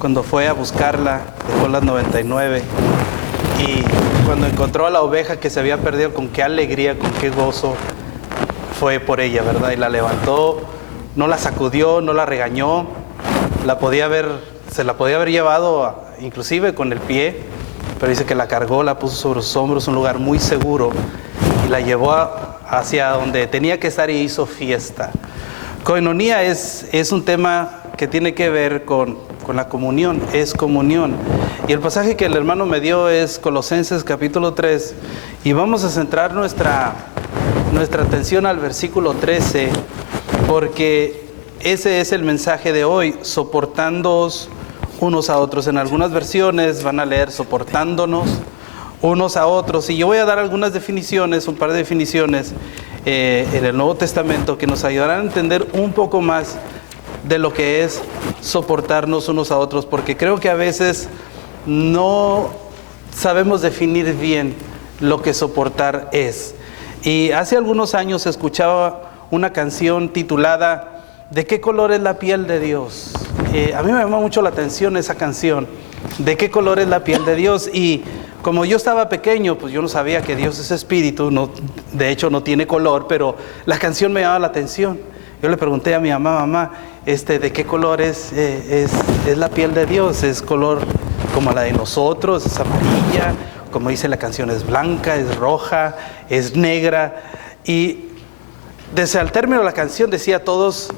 cuando fue a buscarla, dejó las 99. Y cuando encontró a la oveja que se había perdido, con qué alegría, con qué gozo fue por ella, ¿verdad? Y la levantó, no la sacudió, no la regañó, se la podía haber llevado inclusive con el pie, pero dice que la cargó, la puso sobre sus hombros, un lugar muy seguro, y la llevó hacia donde tenía que estar y hizo fiesta. Koinonía es un tema que tiene que ver con la comunión, es comunión. Y el pasaje que el hermano me dio es Colosenses capítulo 3, y vamos a centrar nuestra atención al versículo 13, porque ese es el mensaje de hoy, soportándoos unos a otros. En algunas versiones van a leer soportándonos unos a otros, y yo voy a dar algunas definiciones, un par de definiciones en el Nuevo Testamento que nos ayudarán a entender un poco más de lo que es soportarnos unos a otros, porque creo que a veces no sabemos definir bien lo que soportar es. Y hace algunos años escuchaba una canción titulada ¿De qué color es la piel de Dios? A mí me llamó mucho la atención esa canción, ¿de qué color es la piel de Dios? Y como yo estaba pequeño, pues yo no sabía que Dios es espíritu, de hecho no tiene color, pero la canción me llamaba la atención. Yo le pregunté a mi mamá, ¿de qué color es la piel de Dios? ¿Es color como la de nosotros? ¿Es amarilla? Como dice la canción, ¿es blanca? ¿Es roja? ¿Es negra? Y desde el término de la canción decía, todos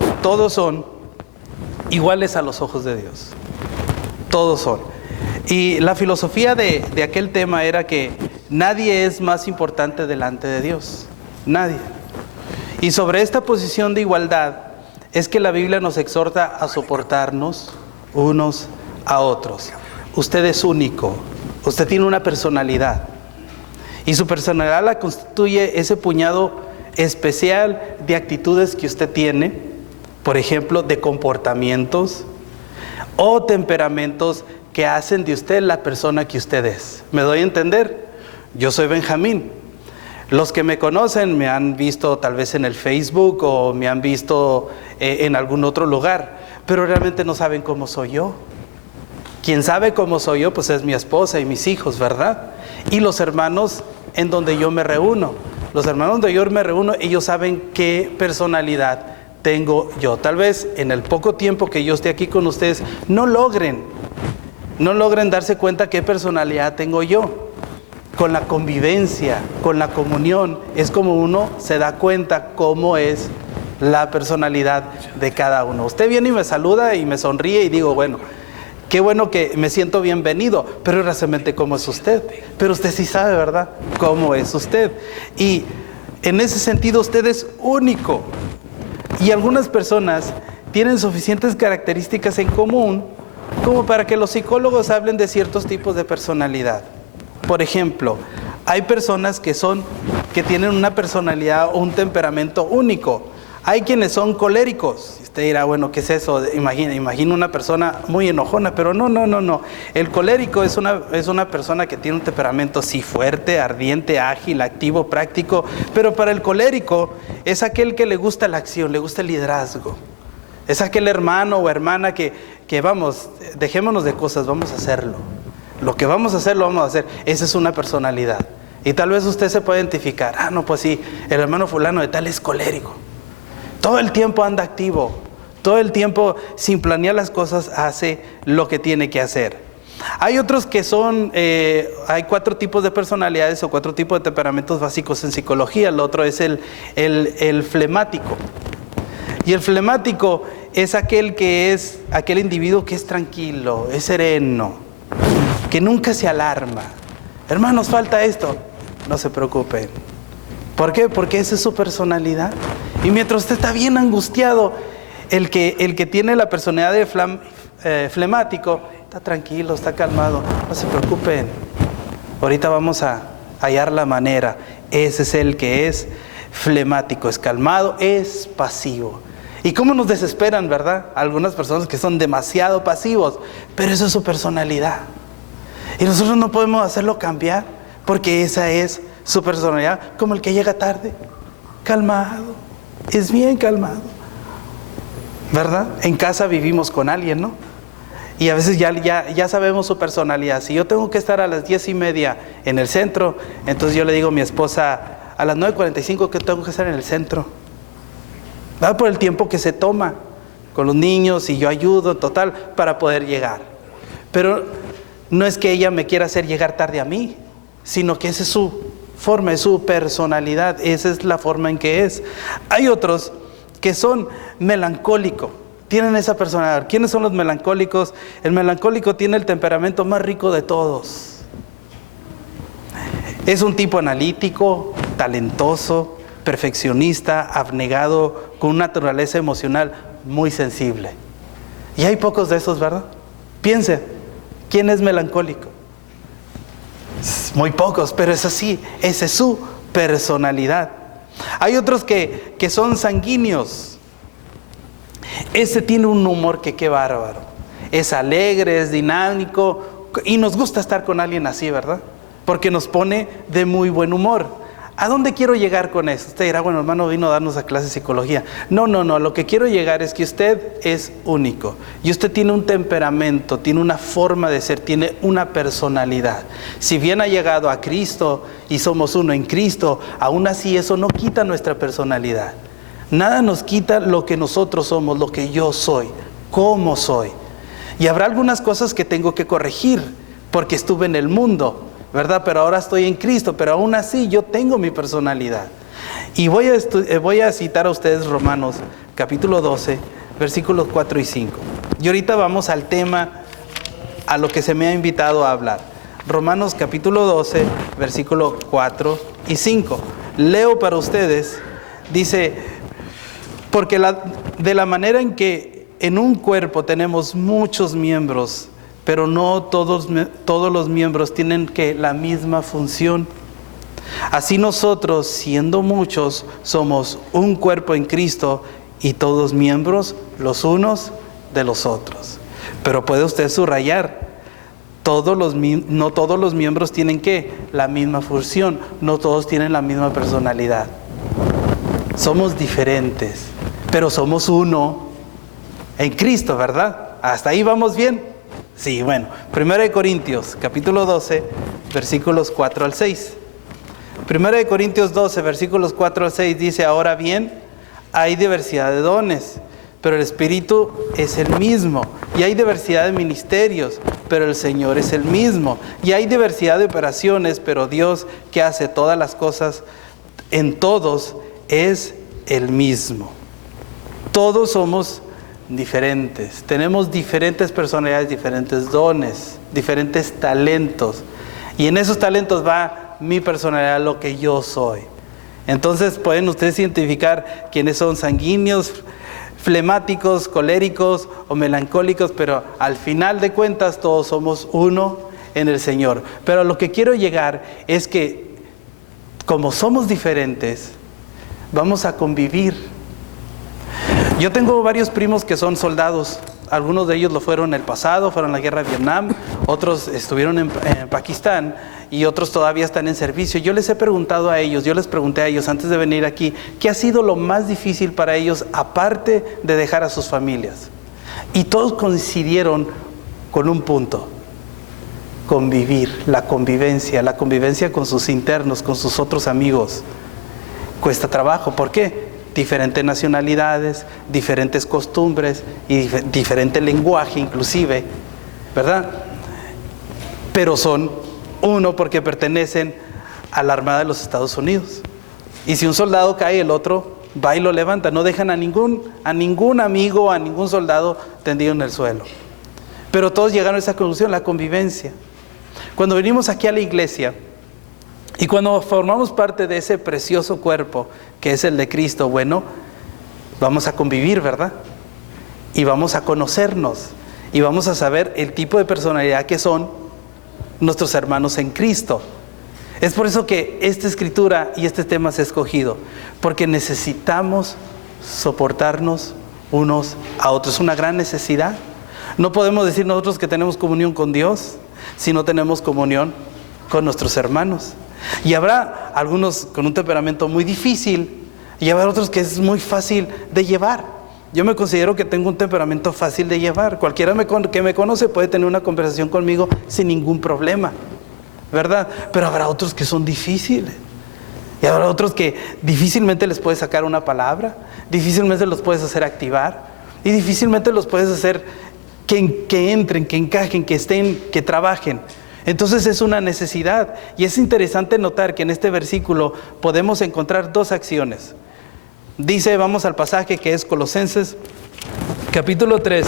son iguales a los ojos de Dios. Todos son. Y la filosofía de aquel tema era que nadie es más importante delante de Dios. Nadie. Y sobre esta posición de igualdad es que la Biblia nos exhorta a soportarnos unos a otros. Usted es único, usted tiene una personalidad, y su personalidad la constituye ese puñado especial de actitudes que usted tiene, por ejemplo, de comportamientos o temperamentos que hacen de usted la persona que usted es. ¿Me doy a entender? Yo soy Benjamín. Los que me conocen me han visto tal vez en el Facebook o me han visto en algún otro lugar, pero realmente no saben cómo soy yo. Quien sabe cómo soy yo, pues es mi esposa y mis hijos, ¿verdad? Y los hermanos en donde yo me reúno. Los hermanos donde yo me reúno, ellos saben qué personalidad tengo yo. Tal vez en el poco tiempo que yo esté aquí con ustedes, no logren darse cuenta qué personalidad tengo yo. Con la convivencia, con la comunión, es como uno se da cuenta cómo es la personalidad de cada uno. Usted viene y me saluda y me sonríe y digo, bueno, qué bueno que me siento bienvenido, pero realmente cómo es usted. Pero usted sí sabe, ¿verdad?, cómo es usted. Y en ese sentido usted es único. Y algunas personas tienen suficientes características en común como para que los psicólogos hablen de ciertos tipos de personalidad. Por ejemplo, hay personas que tienen una personalidad o un temperamento único. Hay quienes son coléricos. Usted dirá, bueno, ¿qué es eso? Imagina una persona muy enojona, pero no. El colérico es una persona que tiene un temperamento sí fuerte, ardiente, ágil, activo, práctico, pero para el colérico es aquel que le gusta la acción, le gusta el liderazgo. Es aquel hermano o hermana que vamos, dejémonos de cosas, vamos a hacerlo. Lo que vamos a hacer, lo vamos a hacer. Esa es una personalidad. Y tal vez usted se puede identificar. No, pues sí, el hermano fulano de tal es colérico. Todo el tiempo anda activo. Todo el tiempo, sin planear las cosas, hace lo que tiene que hacer. Hay otros que hay 4 tipos de personalidades o 4 tipos de temperamentos básicos en psicología. El otro es el flemático. Y el flemático es aquel individuo que es tranquilo, es sereno, que nunca se alarma. Hermanos, falta esto. No se preocupen. ¿Por qué? Porque esa es su personalidad. Y mientras usted está bien angustiado, el que tiene la personalidad de flemático, está tranquilo, está calmado. No se preocupen. Ahorita vamos a hallar la manera. Ese es el que es flemático, es calmado, es pasivo. Y cómo nos desesperan, ¿verdad? Algunas personas que son demasiado pasivos, pero eso es su personalidad. Y nosotros no podemos hacerlo cambiar, porque esa es su personalidad, como el que llega tarde, calmado, es bien calmado, ¿verdad? En casa vivimos con alguien, ¿no? Y a veces ya sabemos su personalidad. Si yo tengo que estar a las 10:30 en el centro, entonces yo le digo a mi esposa, a las 9:45 que tengo que estar en el centro. Va por el tiempo que se toma con los niños y yo ayudo en total para poder llegar. Pero no es que ella me quiera hacer llegar tarde a mí, sino que esa es su forma, es su personalidad, esa es la forma en que es. Hay otros que son melancólicos, tienen esa personalidad. ¿Quiénes son los melancólicos? El melancólico tiene el temperamento más rico de todos. Es un tipo analítico, talentoso, perfeccionista, abnegado, con una naturaleza emocional muy sensible. Y hay pocos de esos, ¿verdad? Piensen, ¿quién es melancólico? Muy pocos, pero es así, esa es su personalidad. Hay otros que son sanguíneos. Ese tiene un humor que qué bárbaro. Es alegre, es dinámico y nos gusta estar con alguien así, ¿verdad? Porque nos pone de muy buen humor. ¿A dónde quiero llegar con eso? Usted dirá, bueno, hermano vino a darnos a clase de psicología. No, lo que quiero llegar es que usted es único. Y usted tiene un temperamento, tiene una forma de ser, tiene una personalidad. Si bien ha llegado a Cristo y somos uno en Cristo, aún así eso no quita nuestra personalidad. Nada nos quita lo que nosotros somos, lo que yo soy, cómo soy. Y habrá algunas cosas que tengo que corregir, porque estuve en el mundo, ¿verdad? Pero ahora estoy en Cristo, pero aún así yo tengo mi personalidad. Y voy a citar a ustedes Romanos, capítulo 12, versículos 4 y 5. Y ahorita vamos al tema, a lo que se me ha invitado a hablar. Romanos, capítulo 12, versículos 4 y 5. Leo para ustedes, dice... Porque de la manera en que en un cuerpo tenemos muchos miembros, pero no todos los miembros tienen la misma función. Así nosotros, siendo muchos, somos un cuerpo en Cristo y todos miembros los de los otros. Pero puede usted subrayar, no todos los miembros tienen la misma función, no todos tienen la misma personalidad. Somos diferentes, pero somos uno en Cristo, ¿verdad? ¿Hasta ahí vamos bien? Sí, bueno. 1 Corintios, capítulo 12, versículos 4 al 6. 1 Corintios 12, versículos 4 al 6 dice, ahora bien, hay diversidad de dones, pero el Espíritu es el mismo. Y hay diversidad de ministerios, pero el Señor es el mismo. Y hay diversidad de operaciones, pero Dios que hace todas las cosas en todos es el mismo. Todos somos diferentes, tenemos diferentes personalidades, diferentes dones, diferentes talentos. Y en esos talentos va mi personalidad, lo que yo soy. Entonces pueden ustedes identificar quiénes son sanguíneos, flemáticos, coléricos o melancólicos, pero al final de cuentas todos somos uno en el Señor. Pero a lo que quiero llegar es que como somos diferentes, vamos a convivir. Yo tengo varios primos que son soldados. Algunos de ellos lo fueron en el pasado, fueron en la guerra de Vietnam. Otros estuvieron en Pakistán y otros todavía están en servicio. Yo les pregunté a ellos antes de venir aquí, ¿qué ha sido lo más difícil para ellos aparte de dejar a sus familias? Y todos coincidieron con un punto: convivir, la convivencia con sus internos, con sus otros amigos. Cuesta trabajo. ¿Por qué? Diferentes nacionalidades, diferentes costumbres y diferente lenguaje inclusive, ¿verdad? Pero son uno porque pertenecen a la Armada de los Estados Unidos. Y si un soldado cae, el otro va y lo levanta. No dejan a ningún amigo, a ningún soldado tendido en el suelo. Pero todos llegaron a esa conclusión, la convivencia. Cuando venimos aquí a la iglesia y cuando formamos parte de ese precioso cuerpo que es el de Cristo, bueno, vamos a convivir, ¿verdad? Y vamos a conocernos y vamos a saber el tipo de personalidad que son nuestros hermanos en Cristo. Es por eso que esta escritura y este tema se ha escogido, porque necesitamos soportarnos unos a otros. Es una gran necesidad. No podemos decir nosotros que tenemos comunión con Dios si no tenemos comunión con nuestros hermanos. Y habrá algunos con un temperamento muy difícil y habrá otros que es muy fácil de llevar. Yo me considero que tengo un temperamento fácil de llevar. Cualquiera que me conoce puede tener una conversación conmigo sin ningún problema, ¿verdad? Pero habrá otros que son difíciles. Y habrá otros que difícilmente les puedes sacar una palabra, difícilmente los puedes hacer activar y difícilmente los puedes hacer que entren, que encajen, que estén, que trabajen. Entonces es una necesidad. Y es interesante notar que en este versículo podemos encontrar dos acciones. Dice, vamos al pasaje que es Colosenses capítulo 3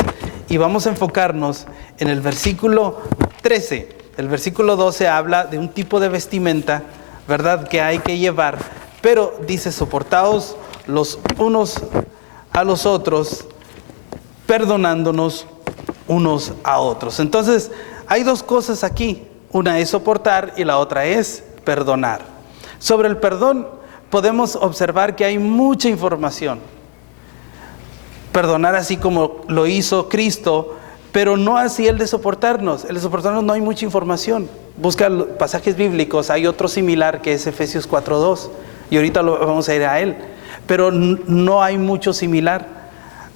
y vamos a enfocarnos en el versículo 13. El versículo 12 habla de un tipo de vestimenta, ¿verdad?, que hay que llevar, pero dice, soportaos los unos a los otros, perdonándonos unos a otros. Entonces, hay dos cosas aquí, una es soportar y la otra es perdonar. Sobre el perdón podemos observar que hay mucha información. Perdonar así como lo hizo Cristo, pero no así el de soportarnos. El de soportarnos no hay mucha información. Busca pasajes bíblicos, hay otro similar que es Efesios 4:2 y ahorita vamos a ir a él, pero no hay mucho similar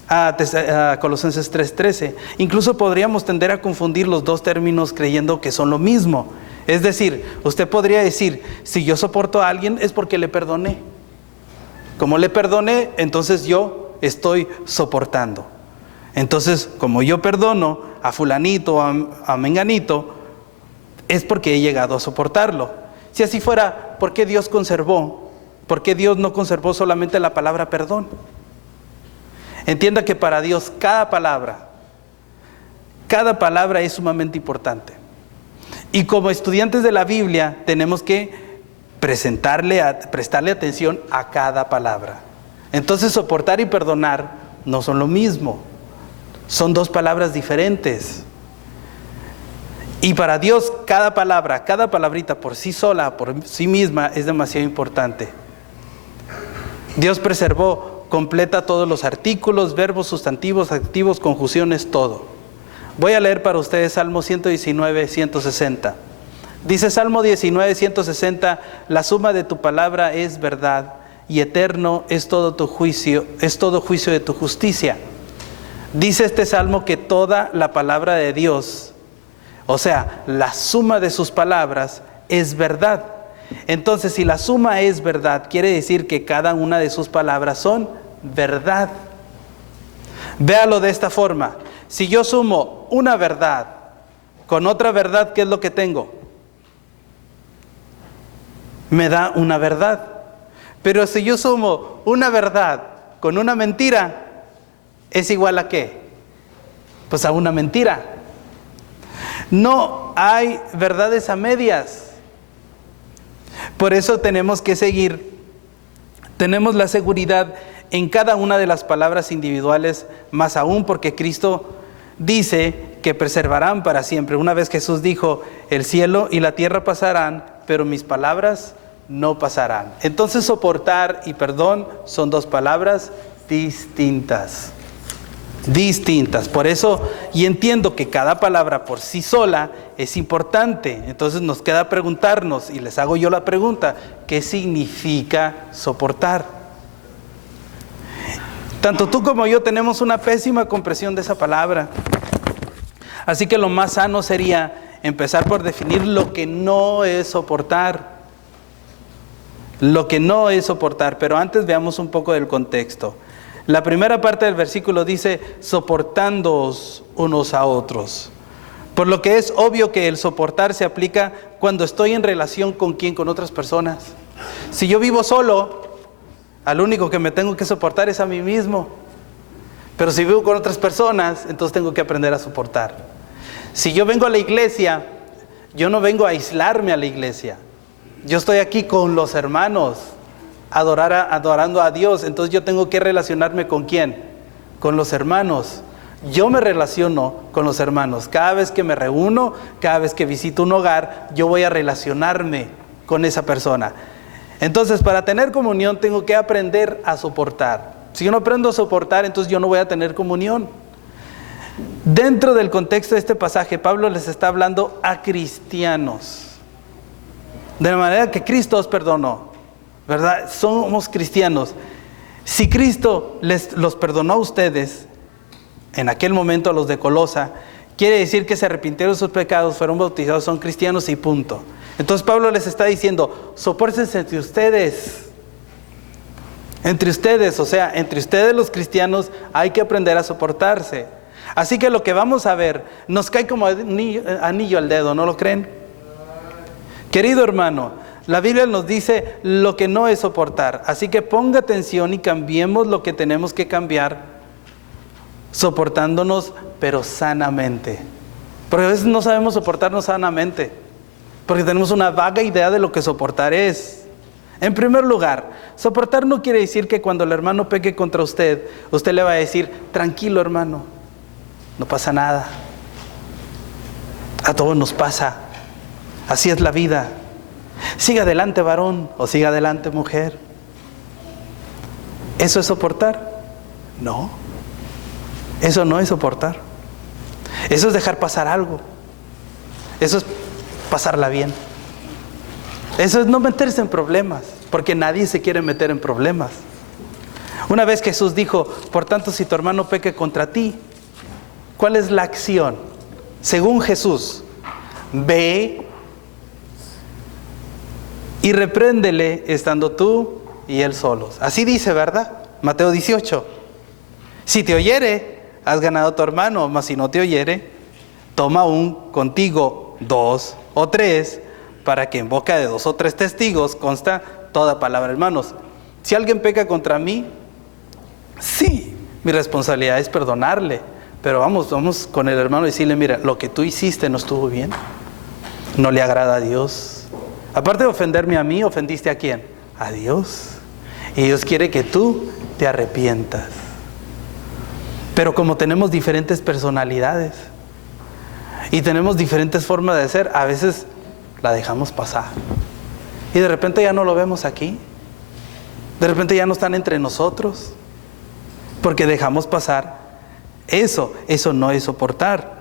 a Colosenses 3:13. Incluso podríamos tender a confundir los dos términos creyendo que son lo mismo. Es decir, usted podría decir, si yo soporto a alguien es porque le perdoné. Como le perdoné, entonces yo estoy soportando. Entonces, como yo perdono a fulanito, a menganito, es porque he llegado a soportarlo. Si así fuera, ¿por qué Dios conservó? ¿Por qué Dios no conservó solamente la palabra perdón? Entienda que para Dios cada palabra es sumamente importante. Y como estudiantes de la Biblia tenemos que prestarle atención a cada palabra. Entonces soportar y perdonar no son lo mismo. Son dos palabras diferentes. Y para Dios cada palabra, cada palabrita por sí sola, por sí misma, es demasiado importante. Dios preservó, completa todos los artículos, verbos, sustantivos, adjetivos, conjunciones, todo. Voy a leer para ustedes Salmo 119, 160. Dice Salmo 19, 160, la suma de tu palabra es verdad y eterno es todo tu juicio, es todo juicio de tu justicia. Dice este Salmo que toda la palabra de Dios, o sea, la suma de sus palabras es verdad. Entonces, si la suma es verdad, quiere decir que cada una de sus palabras son verdad. Véalo de esta forma. Si yo sumo una verdad con otra verdad, ¿qué es lo que tengo? Me da una verdad. Pero si yo sumo una verdad con una mentira, ¿es igual a qué? Pues a una mentira. No hay verdades a medias. Por eso tenemos que seguir. Tenemos la seguridad en cada una de las palabras individuales, más aún porque Cristo dice que preservarán para siempre. Una vez Jesús dijo, el cielo y la tierra pasarán, pero mis palabras no pasarán. Entonces soportar y perdón son dos palabras distintas. Por eso, y entiendo que cada palabra por sí sola es importante. Entonces nos queda preguntarnos, y les hago yo la pregunta, ¿qué significa soportar? Tanto tú como yo tenemos una pésima comprensión de esa palabra. Así que lo más sano sería empezar por definir lo que no es soportar. Lo que no es soportar. Pero antes veamos un poco del contexto. La primera parte del versículo dice, soportándoos unos a otros. Por lo que es obvio que el soportar se aplica cuando estoy en relación con ¿quién? Con otras personas. Si yo vivo solo, al único que me tengo que soportar es a mí mismo. Pero si vivo con otras personas, entonces tengo que aprender a soportar. Si yo vengo a la iglesia, yo no vengo a aislarme a la iglesia. Yo estoy aquí con los hermanos, adorando a Dios. Entonces yo tengo que relacionarme ¿con quién? Con los hermanos. Yo me relaciono con los hermanos. Cada vez que me reúno, cada vez que visito un hogar, yo voy a relacionarme con esa persona. Entonces, para tener comunión tengo que aprender a soportar. Si yo no aprendo a soportar, entonces yo no voy a tener comunión. Dentro del contexto de este pasaje, Pablo les está hablando a cristianos. De la manera que Cristo os perdonó, ¿verdad? Somos cristianos. Si Cristo los perdonó a ustedes, en aquel momento a los de Colosa, quiere decir que se arrepintieron de sus pecados, fueron bautizados, son cristianos y punto. Entonces Pablo les está diciendo, sopórtense entre ustedes. Entre ustedes, o sea, entre ustedes los cristianos hay que aprender a soportarse. Así que lo que vamos a ver nos cae como anillo al dedo, ¿no lo creen? Querido hermano, la Biblia nos dice lo que no es soportar. Así que ponga atención y cambiemos lo que tenemos que cambiar, soportándonos, pero sanamente. Porque a veces no sabemos soportarnos sanamente, porque tenemos una vaga idea de lo que soportar es. En primer lugar, soportar no quiere decir que cuando el hermano peque contra usted, usted le va a decir, tranquilo hermano, no pasa nada. A todos nos pasa. Así es la vida. Siga adelante varón o siga adelante mujer. ¿Eso es soportar? No. Eso no es soportar. Eso es dejar pasar algo. Eso es pasarla bien. Eso es no meterse en problemas, porque nadie se quiere meter en problemas. Una vez Jesús dijo, por tanto, si tu hermano peque contra ti, ¿cuál es la acción? Según Jesús, ve y repréndele estando tú y él solos. Así dice, ¿verdad? Mateo 18. Si te oyere, has ganado a tu hermano, mas si no te oyere, toma contigo 2 o 3, para que en boca de 2 o 3 testigos consta toda palabra, hermanos. Si alguien peca contra mí, sí, mi responsabilidad es perdonarle, pero vamos con el hermano y decirle, mira, lo que tú hiciste no estuvo bien, no le agrada a Dios. Aparte de ofenderme a mí, ¿ofendiste a quién? A Dios. Y Dios quiere que tú te arrepientas. Pero como tenemos diferentes personalidades y tenemos diferentes formas de ser, a veces la dejamos pasar. Y de repente ya no lo vemos aquí. De repente ya no están entre nosotros. Porque dejamos pasar eso. Eso no es soportar.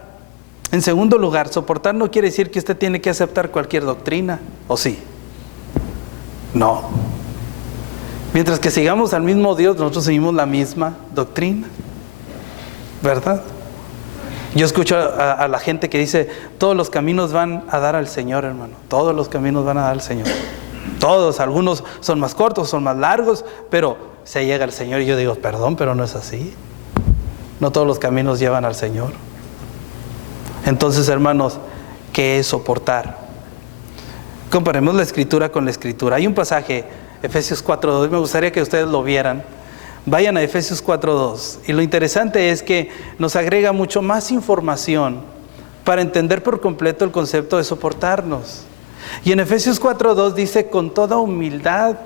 En segundo lugar, soportar no quiere decir que usted tiene que aceptar cualquier doctrina. ¿O sí? No. Mientras que sigamos al mismo Dios, nosotros seguimos la misma doctrina. ¿Verdad? Yo escucho a la gente que dice, todos los caminos van a dar al Señor, hermano. Todos los caminos van a dar al Señor. Todos, algunos son más cortos, son más largos, pero se llega al Señor. Y yo digo, perdón, pero no es así. No todos los caminos llevan al Señor. Entonces, hermanos, ¿qué es soportar? Comparemos la Escritura con la Escritura. Hay un pasaje, Efesios 4:2, me gustaría que ustedes lo vieran. Vayan a Efesios 4:2. Y lo interesante es que nos agrega mucho más información para entender por completo el concepto de soportarnos. Y en Efesios 4:2 dice, con toda humildad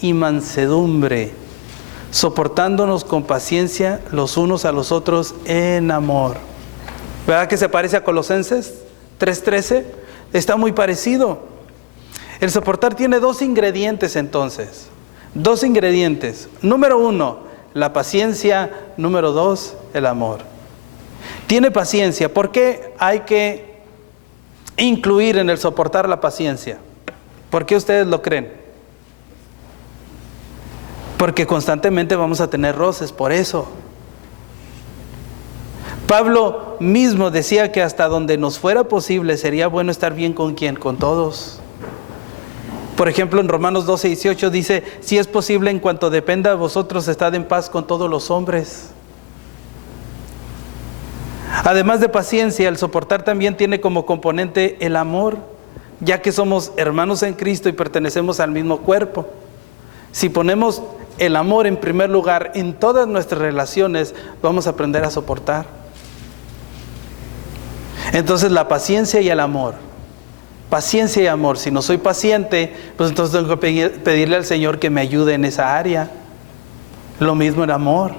y mansedumbre, soportándonos con paciencia los unos a los otros en amor. ¿Verdad que se parece a Colosenses 3:13? Está muy parecido. El soportar tiene 2 ingredientes entonces. 2 ingredientes. Número 1, la paciencia. Número 2, el amor. Tiene paciencia. ¿Por qué hay que incluir en el soportar la paciencia? ¿Por qué ustedes lo creen? Porque constantemente vamos a tener roces, por eso. Pablo mismo decía que hasta donde nos fuera posible sería bueno estar bien con ¿quién? Con todos. Por ejemplo, en Romanos 12:18 dice, si es posible, en cuanto dependa de vosotros, estad en paz con todos los hombres. Además de paciencia, el soportar también tiene como componente el amor, ya que somos hermanos en Cristo y pertenecemos al mismo cuerpo. Si ponemos el amor en primer lugar en todas nuestras relaciones, vamos a aprender a soportar. Entonces, la paciencia y el amor. Paciencia y amor. Si no soy paciente, pues entonces tengo que pedirle al Señor que me ayude en esa área. Lo mismo en amor.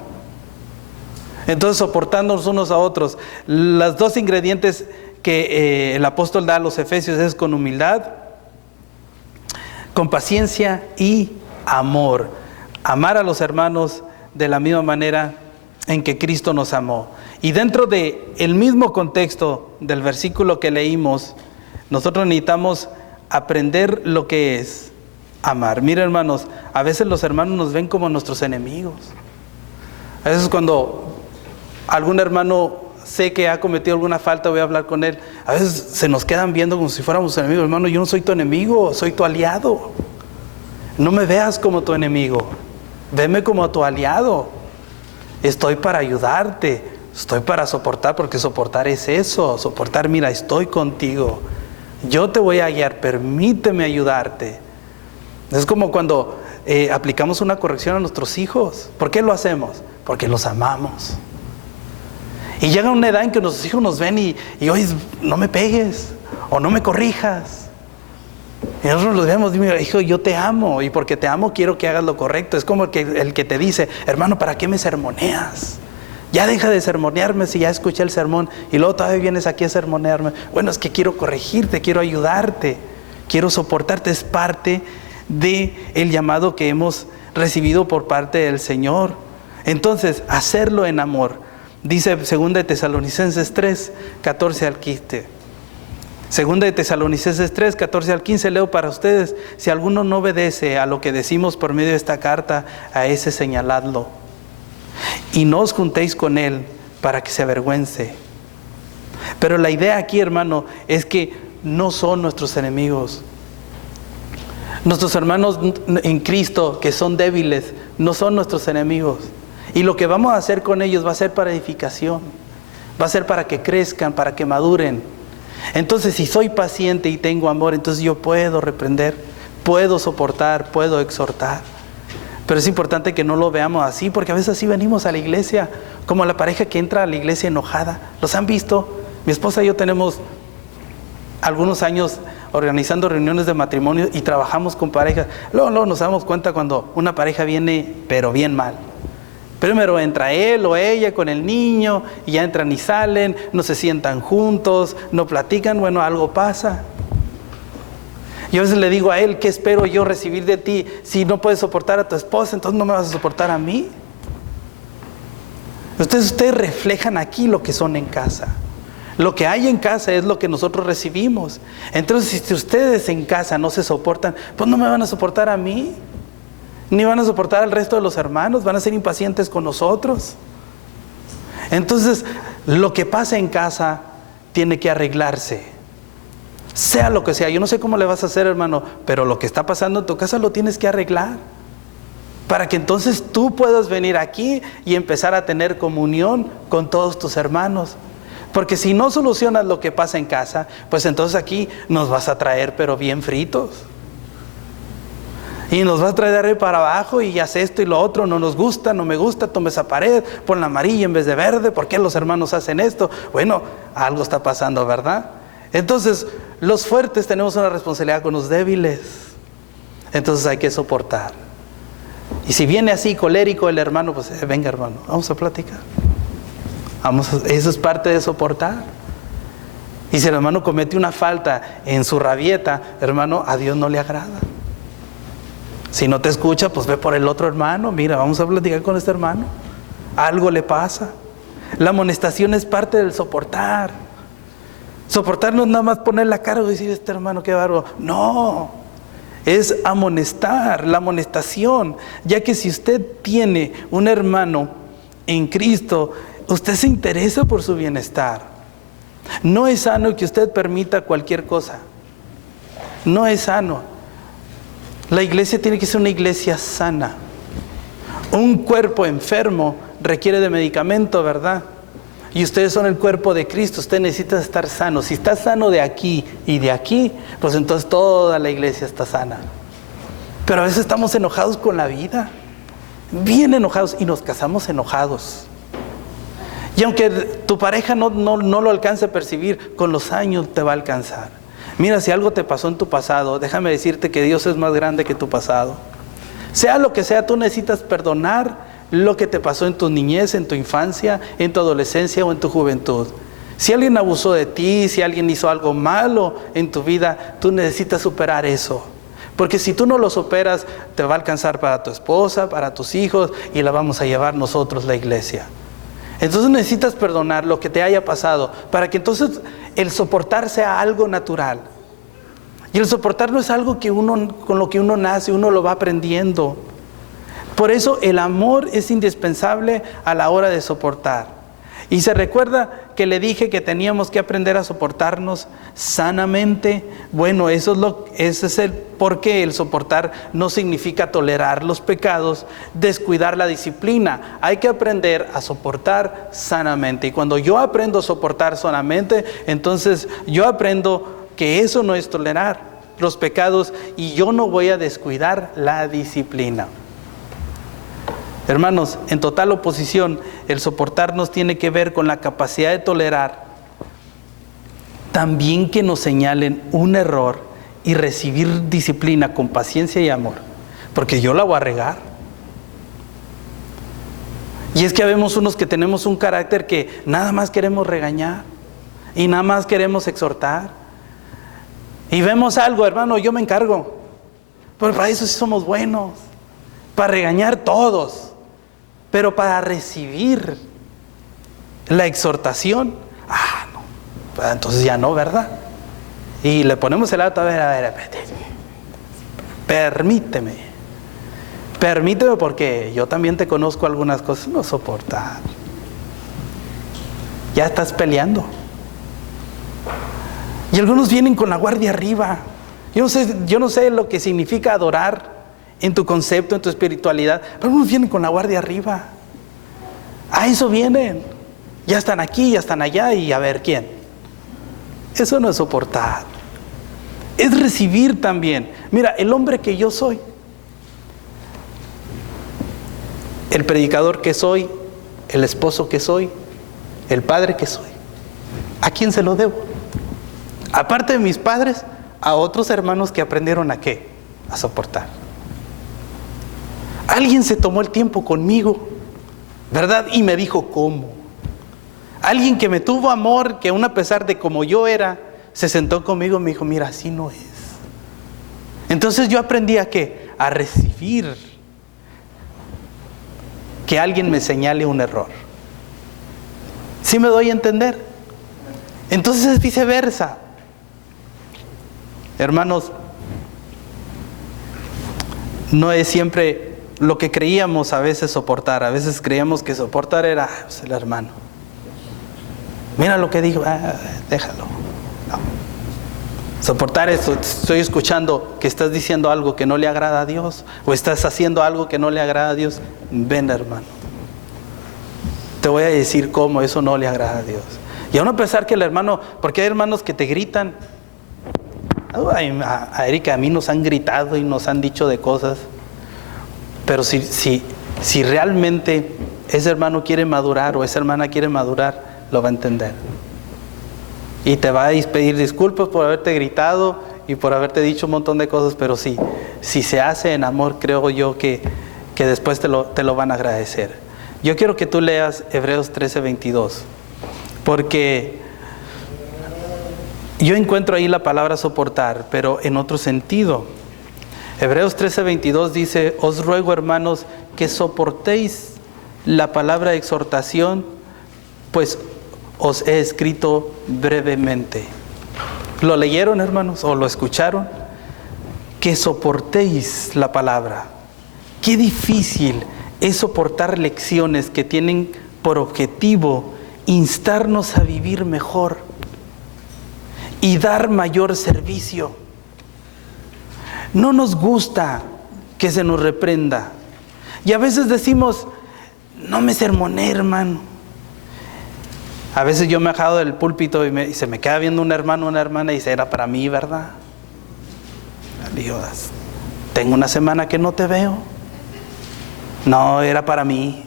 Entonces, soportándonos unos a otros. Los 2 ingredientes que el apóstol da a los efesios es con humildad, con paciencia y amor. Amar a los hermanos de la misma manera en que Cristo nos amó. Y dentro del mismo contexto del versículo que leímos, nosotros necesitamos aprender lo que es amar. Mira, hermanos, a veces los hermanos nos ven como nuestros enemigos. A veces cuando algún hermano sé que ha cometido alguna falta, voy a hablar con él, a veces se nos quedan viendo como si fuéramos enemigos. Hermano, yo no soy tu enemigo, soy tu aliado. No me veas como tu enemigo, veme como tu aliado. Estoy para ayudarte, estoy para soportar, porque soportar es eso. Soportar, mira, estoy contigo, yo te voy a guiar, permíteme ayudarte. Es como cuando aplicamos una corrección a nuestros hijos. ¿Por qué lo hacemos? Porque los amamos. Y llega una edad en que nuestros hijos nos ven y oye, no me pegues o no me corrijas. Y nosotros los vemos, mira, hijo, yo te amo, y porque te amo quiero que hagas lo correcto. Es como el que te dice, hermano, ¿para qué me sermoneas? Ya deja de sermonearme si ya escuché el sermón y luego todavía vienes aquí a sermonearme. Bueno, es que quiero corregirte, quiero ayudarte, quiero soportarte. Es parte del llamado que hemos recibido por parte del Señor. Entonces, hacerlo en amor. Dice 2 de Tesalonicenses 3, 14 al 15. 2 de Tesalonicenses 3, 14 al 15, leo para ustedes. Si alguno no obedece a lo que decimos por medio de esta carta, a ese señaladlo. Y no os juntéis con él para que se avergüence. Pero la idea aquí, hermano, es que no son nuestros enemigos. Nuestros hermanos en Cristo, que son débiles, no son nuestros enemigos. Y lo que vamos a hacer con ellos va a ser para edificación. Va a ser para que crezcan, para que maduren. Entonces, si soy paciente y tengo amor, entonces yo puedo reprender, puedo soportar, puedo exhortar. Pero es importante que no lo veamos así, porque a veces así venimos a la iglesia, como la pareja que entra a la iglesia enojada. ¿Los han visto? Mi esposa y yo tenemos algunos años organizando reuniones de matrimonio y trabajamos con parejas. Luego nos damos cuenta cuando una pareja viene, pero bien mal. Primero entra él o ella con el niño y ya entran y salen, no se sientan juntos, no platican, bueno, algo pasa. Yo a veces le digo a él, ¿qué espero yo recibir de ti? Si no puedes soportar a tu esposa, entonces no me vas a soportar a mí. Ustedes reflejan aquí lo que son en casa. Lo que hay en casa es lo que nosotros recibimos. Entonces, si ustedes en casa no se soportan, pues no me van a soportar a mí. Ni van a soportar al resto de los hermanos, van a ser impacientes con nosotros. Entonces, lo que pasa en casa tiene que arreglarse. Sea lo que sea, yo no sé cómo le vas a hacer, hermano, pero lo que está pasando en tu casa lo tienes que arreglar. Para que entonces tú puedas venir aquí y empezar a tener comunión con todos tus hermanos. Porque si no solucionas lo que pasa en casa, pues entonces aquí nos vas a traer, pero bien fritos. Y nos va a traer de arriba para abajo y haz esto y lo otro, no nos gusta, no me gusta, toma esa pared, pon la amarilla en vez de verde, ¿por qué los hermanos hacen esto? Bueno, algo está pasando, ¿verdad? Entonces, los fuertes tenemos una responsabilidad con los débiles. Entonces hay que soportar. Y si viene así colérico el hermano, pues venga hermano, vamos a platicar. Eso es parte de soportar. Y si el hermano comete una falta en su rabieta, hermano, a Dios no le agrada. Si no te escucha, pues ve por el otro hermano. Mira, vamos a platicar con este hermano. Algo le pasa. La amonestación es parte del soportar. Soportar no es nada más poner la cara y decir, este hermano qué bárbaro. No, es amonestar, la amonestación. Ya que si usted tiene un hermano en Cristo, usted se interesa por su bienestar. No es sano que usted permita cualquier cosa. No es sano. La iglesia tiene que ser una iglesia sana. Un cuerpo enfermo requiere de medicamento, ¿verdad? Y ustedes son el cuerpo de Cristo. Usted necesita estar sano. Si está sano de aquí y de aquí, pues entonces toda la iglesia está sana. Pero a veces estamos enojados con la vida. Bien enojados. Y nos casamos enojados. Y aunque tu pareja no lo alcance a percibir, con los años te va a alcanzar. Mira, si algo te pasó en tu pasado, déjame decirte que Dios es más grande que tu pasado. Sea lo que sea, tú necesitas perdonar lo que te pasó en tu niñez, en tu infancia, en tu adolescencia o en tu juventud. Si alguien abusó de ti, si alguien hizo algo malo en tu vida, tú necesitas superar eso. Porque si tú no lo superas, te va a alcanzar para tu esposa, para tus hijos, y la vamos a llevar nosotros, la iglesia. Entonces necesitas perdonar lo que te haya pasado, para que entonces el soportar sea algo natural. Y el soportar no es algo que con lo que uno nace, uno lo va aprendiendo. Por eso el amor es indispensable a la hora de soportar. Y se recuerda que le dije que teníamos que aprender a soportarnos sanamente. Bueno, ese es el porqué. El soportar no significa tolerar los pecados, descuidar la disciplina. Hay que aprender a soportar sanamente. Y cuando yo aprendo a soportar sanamente, entonces yo aprendo que eso no es tolerar los pecados y yo no voy a descuidar la disciplina. Hermanos, en total oposición, el soportarnos tiene que ver con la capacidad de tolerar, también que nos señalen un error y recibir disciplina con paciencia y amor, porque yo la voy a regar. Y es que habemos unos que tenemos un carácter que nada más queremos regañar y nada más queremos exhortar. Y vemos algo, hermano, yo me encargo, pero para eso sí somos buenos, para regañar todos. Pero para recibir la exhortación, no, pues entonces ya no, ¿verdad? Y le ponemos el alto, a ver, permíteme porque yo también te conozco algunas cosas, no soportar. Ya estás peleando. Y algunos vienen con la guardia arriba. Yo no sé lo que significa adorar en tu concepto, en tu espiritualidad, pero algunos vienen con la guardia arriba. A eso vienen. Ya están aquí, ya están allá y a ver quién. Eso no es soportar. Es recibir también. Mira, el hombre que yo soy, el predicador que soy, el esposo que soy, el padre que soy, ¿a quién se lo debo? Aparte de mis padres, a otros hermanos que aprendieron ¿a qué? A soportar. Alguien se tomó el tiempo conmigo, ¿verdad? Y me dijo cómo. Alguien que me tuvo amor, que aún a pesar de como yo era, se sentó conmigo y me dijo, mira, así no es. Entonces yo aprendí ¿a qué? A recibir que alguien me señale un error. ¿Sí me doy a entender? Entonces es viceversa. Hermanos, no es siempre lo que creíamos a veces soportar. A veces creíamos que soportar era pues, el hermano. Mira lo que dijo, déjalo. No. Soportar eso, estoy escuchando que estás diciendo algo que no le agrada a Dios, o estás haciendo algo que no le agrada a Dios. Ven, hermano, te voy a decir cómo eso no le agrada a Dios. Y aún a pesar que el hermano, porque hay hermanos que te gritan. A Erika, a mí nos han gritado y nos han dicho de cosas. Pero si realmente ese hermano quiere madurar o esa hermana quiere madurar, lo va a entender. Y te va a pedir disculpas por haberte gritado y por haberte dicho un montón de cosas, pero si se hace en amor, creo yo que después te lo van a agradecer. Yo quiero que tú leas Hebreos 13:22, porque yo encuentro ahí la palabra soportar, pero en otro sentido. Hebreos 13:22 dice, os ruego, hermanos, que soportéis la palabra de exhortación, pues os he escrito brevemente. ¿Lo leyeron, hermanos? ¿O lo escucharon? Que soportéis la palabra. Qué difícil es soportar lecciones que tienen por objetivo instarnos a vivir mejor y dar mayor servicio. No nos gusta que se nos reprenda. Y a veces decimos, no me sermoné, hermano. A veces yo me he bajado del púlpito y se me queda viendo un hermano o una hermana y dice, era para mí, ¿verdad? Digo, tengo una semana que no te veo. No, era para mí.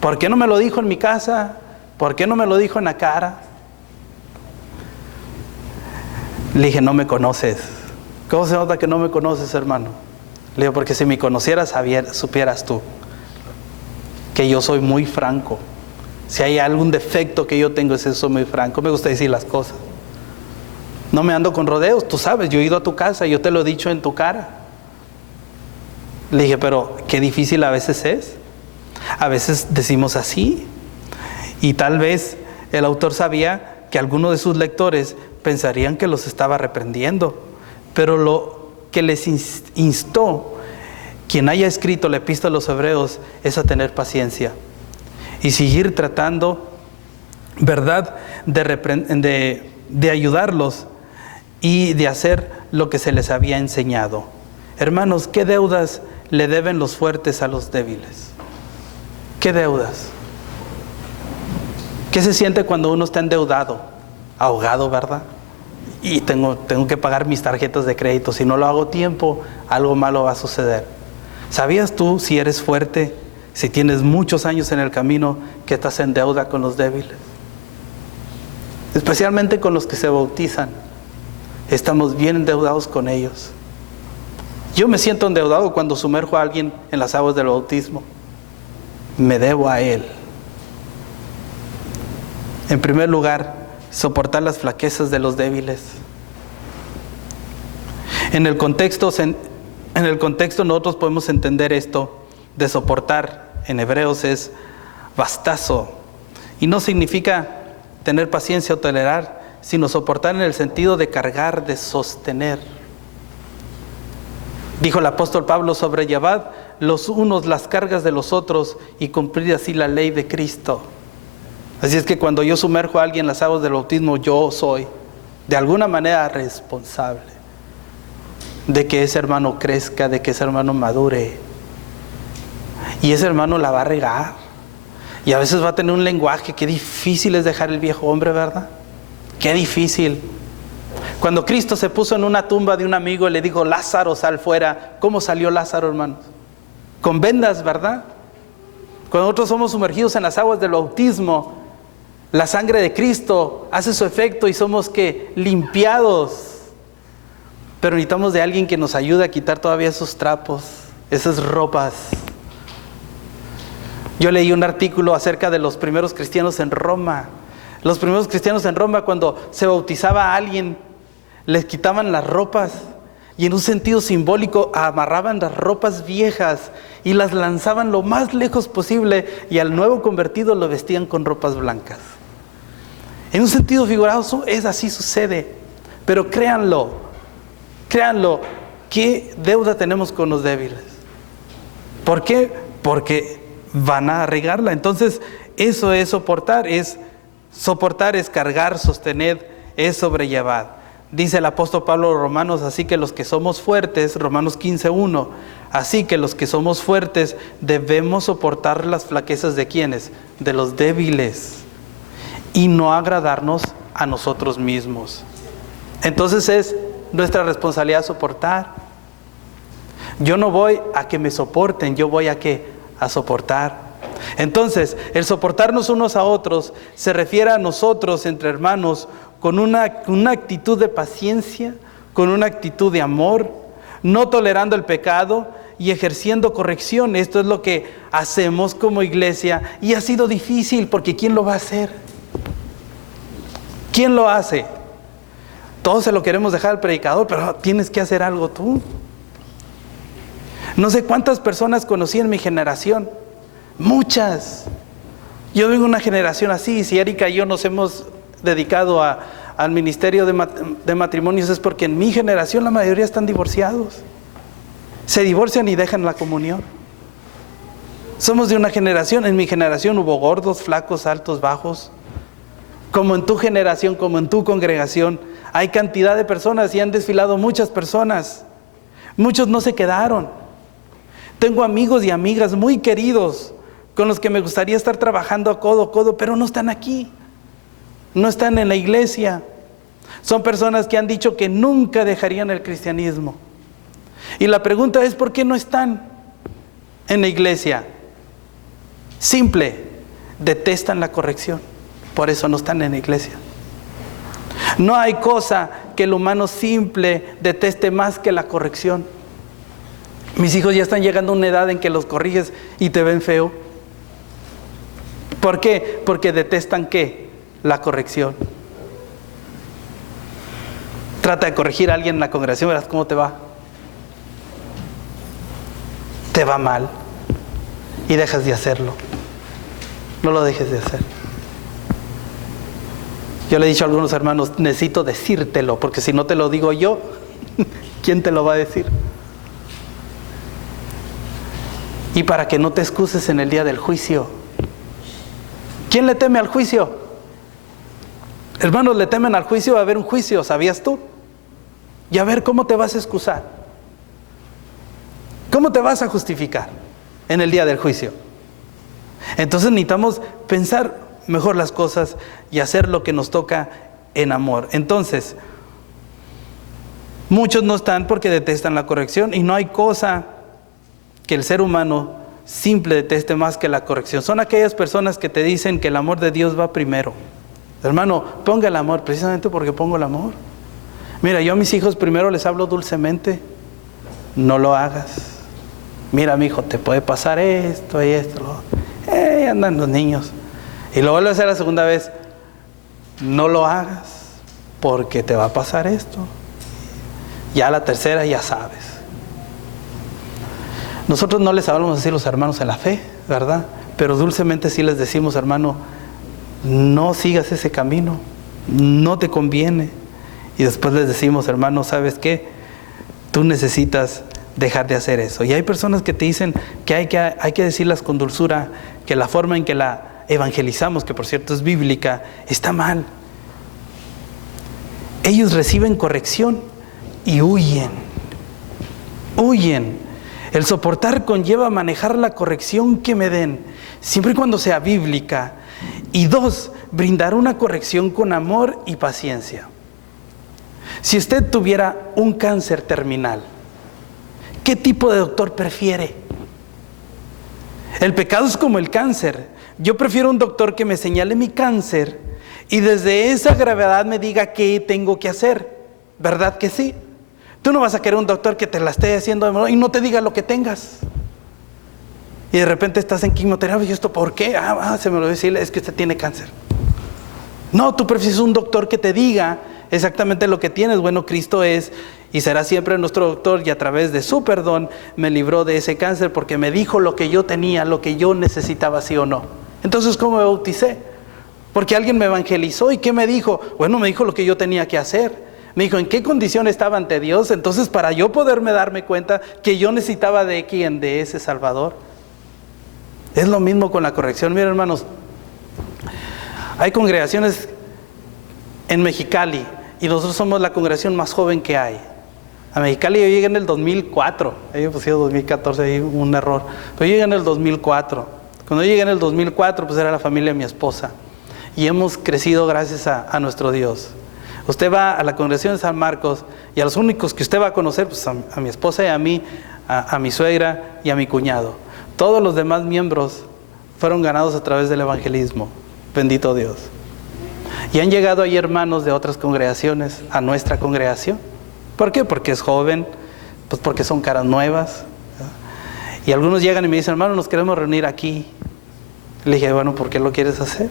¿Por qué no me lo dijo en mi casa? ¿Por qué no me lo dijo en la cara? Le dije, no me conoces. ¿Cómo se nota que no me conoces, hermano? Le digo, porque si me conocieras, supieras tú que yo soy muy franco. Si hay algún defecto que yo tengo, es eso, muy franco. Me gusta decir las cosas. No me ando con rodeos, tú sabes, yo he ido a tu casa, yo te lo he dicho en tu cara. Le dije, pero qué difícil a veces es. A veces decimos así. Y tal vez el autor sabía que algunos de sus lectores pensarían que los estaba reprendiendo, pero lo que les instó quien haya escrito la epístola a los hebreos es a tener paciencia y seguir tratando, ¿verdad?, de ayudarlos y de hacer lo que se les había enseñado. Hermanos, ¿qué deudas le deben los fuertes a los débiles? ¿Qué deudas? ¿Qué se siente cuando uno está endeudado? Ahogado, ¿verdad? Y tengo que pagar mis tarjetas de crédito. Si no lo hago a tiempo, algo malo va a suceder. ¿Sabías tú, si eres fuerte, si tienes muchos años en el camino, que estás en deuda con los débiles? Especialmente con los que se bautizan. Estamos bien endeudados con ellos. Yo me siento endeudado cuando sumerjo a alguien en las aguas del bautismo. Me debo a él. En primer lugar, soportar las flaquezas de los débiles. En el contexto nosotros podemos entender esto de soportar. En hebreos es bastazo. Y no significa tener paciencia o tolerar, sino soportar en el sentido de cargar, de sostener. Dijo el apóstol Pablo: sobrellevad los unos las cargas de los otros y cumplir así la ley de Cristo. Así es que cuando yo sumerjo a alguien en las aguas del bautismo, yo soy de alguna manera responsable de que ese hermano crezca, de que ese hermano madure. Y ese hermano la va a regar. Y a veces va a tener un lenguaje. Qué difícil es dejar el viejo hombre, ¿verdad? Qué difícil. Cuando Cristo se puso en una tumba de un amigo y le dijo: Lázaro, sal fuera. ¿Cómo salió Lázaro, hermanos? Con vendas, ¿verdad? Cuando nosotros somos sumergidos en las aguas del bautismo, la sangre de Cristo hace su efecto y somos limpiados. Pero necesitamos de alguien que nos ayude a quitar todavía esos trapos, esas ropas. Yo leí un artículo acerca de los primeros cristianos en Roma. Los primeros cristianos en Roma, cuando se bautizaba a alguien, les quitaban las ropas y en un sentido simbólico amarraban las ropas viejas y las lanzaban lo más lejos posible, y al nuevo convertido lo vestían con ropas blancas. En un sentido figurado es así sucede. Pero créanlo, ¿qué deuda tenemos con los débiles? ¿Por qué? Porque van a regarla. Entonces, eso es soportar. Soportar es cargar, sostener, es sobrellevar. Dice el apóstol Pablo a los Romanos: así que los que somos fuertes, Romanos 15:1, así que los que somos fuertes debemos soportar las flaquezas de ¿quiénes? De los débiles, y no agradarnos a nosotros mismos. Entonces es nuestra responsabilidad soportar. Yo no voy a que me soporten, yo voy a soportar. Entonces, el soportarnos unos a otros se refiere a nosotros entre hermanos con una actitud de paciencia, con una actitud de amor, no tolerando el pecado y ejerciendo corrección. Esto es lo que hacemos como iglesia, y ha sido difícil porque ¿quién lo va a hacer? ¿Quién lo hace? Todos se lo queremos dejar al predicador, pero tienes que hacer algo tú. No sé cuántas personas conocí en mi generación. Muchas. Yo vengo de una generación así. Si Erika y yo nos hemos dedicado al ministerio de matrimonios, es porque en mi generación la mayoría están divorciados. Se divorcian y dejan la comunión. Somos de una generación. En mi generación hubo gordos, flacos, altos, bajos. Como en tu generación, como en tu congregación, hay cantidad de personas y han desfilado muchas personas. Muchos no se quedaron. Tengo amigos y amigas muy queridos con los que me gustaría estar trabajando codo a codo, pero no están aquí. No están en la iglesia. Son personas que han dicho que nunca dejarían el cristianismo. Y la pregunta es: ¿por qué no están en la iglesia? Simple: detestan la corrección. Por eso no están en la iglesia. No hay cosa que el humano simple deteste más que la corrección. Mis hijos ya están llegando a una edad en que los corriges y te ven feo. ¿Por qué? Porque detestan ¿qué? La corrección. Trata de corregir a alguien en la congregación, verás cómo te va. Te va mal y dejas de hacerlo. No lo dejes de hacer. Yo le he dicho a algunos hermanos, necesito decírtelo, porque si no te lo digo yo, ¿quién te lo va a decir? Y para que no te excuses en el día del juicio. ¿Quién le teme al juicio? Hermanos, le temen al juicio. Va a haber un juicio, ¿sabías tú? Y a ver, ¿cómo te vas a excusar? ¿Cómo te vas a justificar en el día del juicio? Entonces necesitamos pensar mejor las cosas y hacer lo que nos toca en amor. Entonces, muchos no están porque detestan la corrección, y no hay cosa que el ser humano simple deteste más que la corrección. Son aquellas personas que te dicen que el amor de Dios va primero. Hermano, ponga el amor, precisamente porque pongo el amor. Mira, yo a mis hijos primero les hablo dulcemente. No lo hagas. Mira, mi hijo, te puede pasar esto y esto. Andan los niños. Y lo vuelvo a hacer la segunda vez. No lo hagas, porque te va a pasar esto. Ya la tercera ya sabes. Nosotros no les hablamos así a los hermanos en la fe, ¿verdad? Pero dulcemente sí les decimos, hermano, no sigas ese camino, no te conviene. Y después les decimos, hermano, ¿sabes qué? Tú necesitas dejar de hacer eso. Y hay personas que te dicen que hay que decirlas con dulzura, que la forma en que la evangelizamos, que por cierto es bíblica, está mal. Ellos reciben corrección y huyen. El soportar conlleva manejar la corrección que me den, siempre y cuando sea bíblica. Y 2, brindar una corrección con amor y paciencia. Si usted tuviera un cáncer terminal, ¿qué tipo de doctor prefiere? El pecado es como el cáncer. Yo prefiero un doctor que me señale mi cáncer y desde esa gravedad me diga qué tengo que hacer. ¿Verdad que sí? Tú no vas a querer un doctor que te la esté haciendo y no te diga lo que tengas. Y de repente estás en quimioterapia y esto, ¿por qué? Se me lo voy a decir, es que usted tiene cáncer. No, tú prefieres un doctor que te diga exactamente lo que tienes. Bueno, Cristo es y será siempre nuestro doctor, y a través de su perdón me libró de ese cáncer porque me dijo lo que yo tenía, lo que yo necesitaba, sí o no. Entonces, ¿cómo me bauticé? Porque alguien me evangelizó. ¿Y qué me dijo? Bueno, me dijo lo que yo tenía que hacer. Me dijo en qué condición estaba ante Dios. Entonces, para yo poderme darme cuenta que yo necesitaba de quién, de ese Salvador. Es lo mismo con la corrección. Miren, hermanos, hay congregaciones en Mexicali y nosotros somos la congregación más joven que hay. A Mexicali yo llegué en el 2004. Ellos pusieron 2014, ahí un error. Pero yo llegué en el 2004. Cuando yo llegué en el 2004, pues era la familia de mi esposa. Y hemos crecido gracias a nuestro Dios. Usted va a la congregación de San Marcos y a los únicos que usted va a conocer, pues a mi esposa y a mí, a mi suegra y a mi cuñado. Todos los demás miembros fueron ganados a través del evangelismo. Bendito Dios. Y han llegado ahí hermanos de otras congregaciones a nuestra congregación. ¿Por qué? Porque es joven, pues porque son caras nuevas. Y algunos llegan y me dicen, hermano, nos queremos reunir aquí. Le dije, bueno, ¿por qué lo quieres hacer?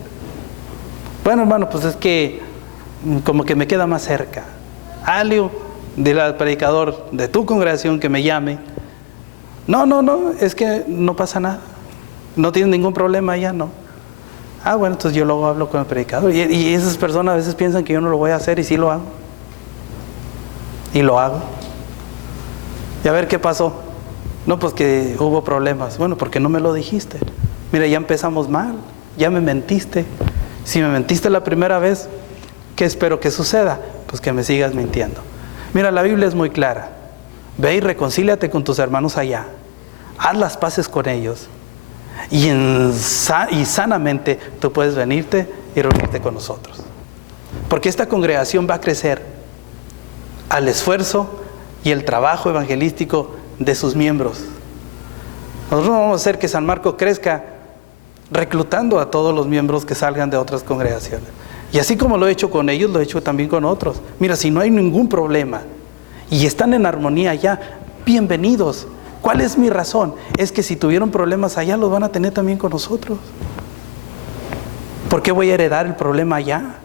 Bueno, hermano, pues es que como que me queda más cerca. Alio, dile al predicador de tu congregación que me llame. No, es que no pasa nada. No tiene ningún problema allá, no. Bueno, entonces yo luego hablo con el predicador. Y esas personas a veces piensan que yo no lo voy a hacer y sí lo hago. Y lo hago. Y a ver qué pasó. No, pues que hubo problemas. Bueno, ¿por qué no me lo dijiste? Mira, ya empezamos mal. Ya me mentiste. Si me mentiste la primera vez, ¿qué espero que suceda? Pues que me sigas mintiendo. Mira, la Biblia es muy clara. Ve y reconcíliate con tus hermanos allá. Haz las paces con ellos. Y sanamente tú puedes venirte y reunirte con nosotros. Porque esta congregación va a crecer al esfuerzo y el trabajo evangelístico de sus miembros. Nosotros vamos a hacer que San Marcos crezca reclutando a todos los miembros que salgan de otras congregaciones. Y así como lo he hecho con ellos, lo he hecho también con otros. Mira, si no hay ningún problema y están en armonía allá, bienvenidos. ¿Cuál es mi razón? Es que si tuvieron problemas allá, los van a tener también con nosotros. ¿Por qué voy a heredar el problema allá?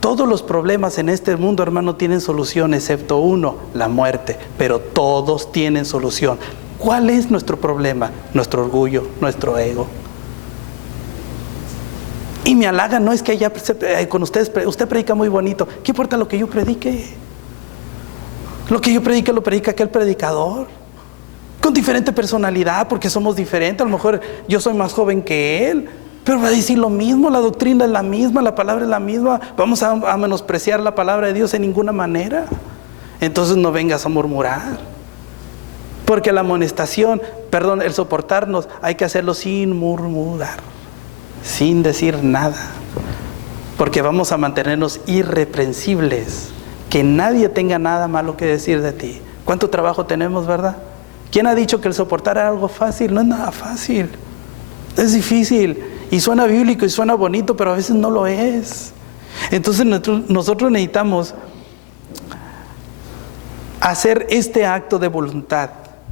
Todos los problemas en este mundo, hermano, tienen solución, excepto uno, la muerte. Pero todos tienen solución. ¿Cuál es nuestro problema? Nuestro orgullo, nuestro ego. Y me halagan, no es que allá con ustedes, usted predica muy bonito. ¿Qué importa lo que yo predique? Lo que yo predique lo predica aquel predicador, con diferente personalidad, porque somos diferentes. A lo mejor yo soy más joven que él, pero va a decir lo mismo, la doctrina es la misma, la palabra es la misma. Vamos a menospreciar la palabra de Dios en ninguna manera. Entonces no vengas a murmurar, porque la amonestación, el soportarnos, hay que hacerlo sin murmurar, sin decir nada, porque vamos a mantenernos irreprensibles, que nadie tenga nada malo que decir de ti. ¿Cuánto trabajo tenemos, verdad? ¿Quién ha dicho que el soportar es algo fácil? No es nada fácil, es difícil, y suena bíblico y suena bonito, pero a veces no lo es. Entonces nosotros necesitamos hacer este acto de voluntad,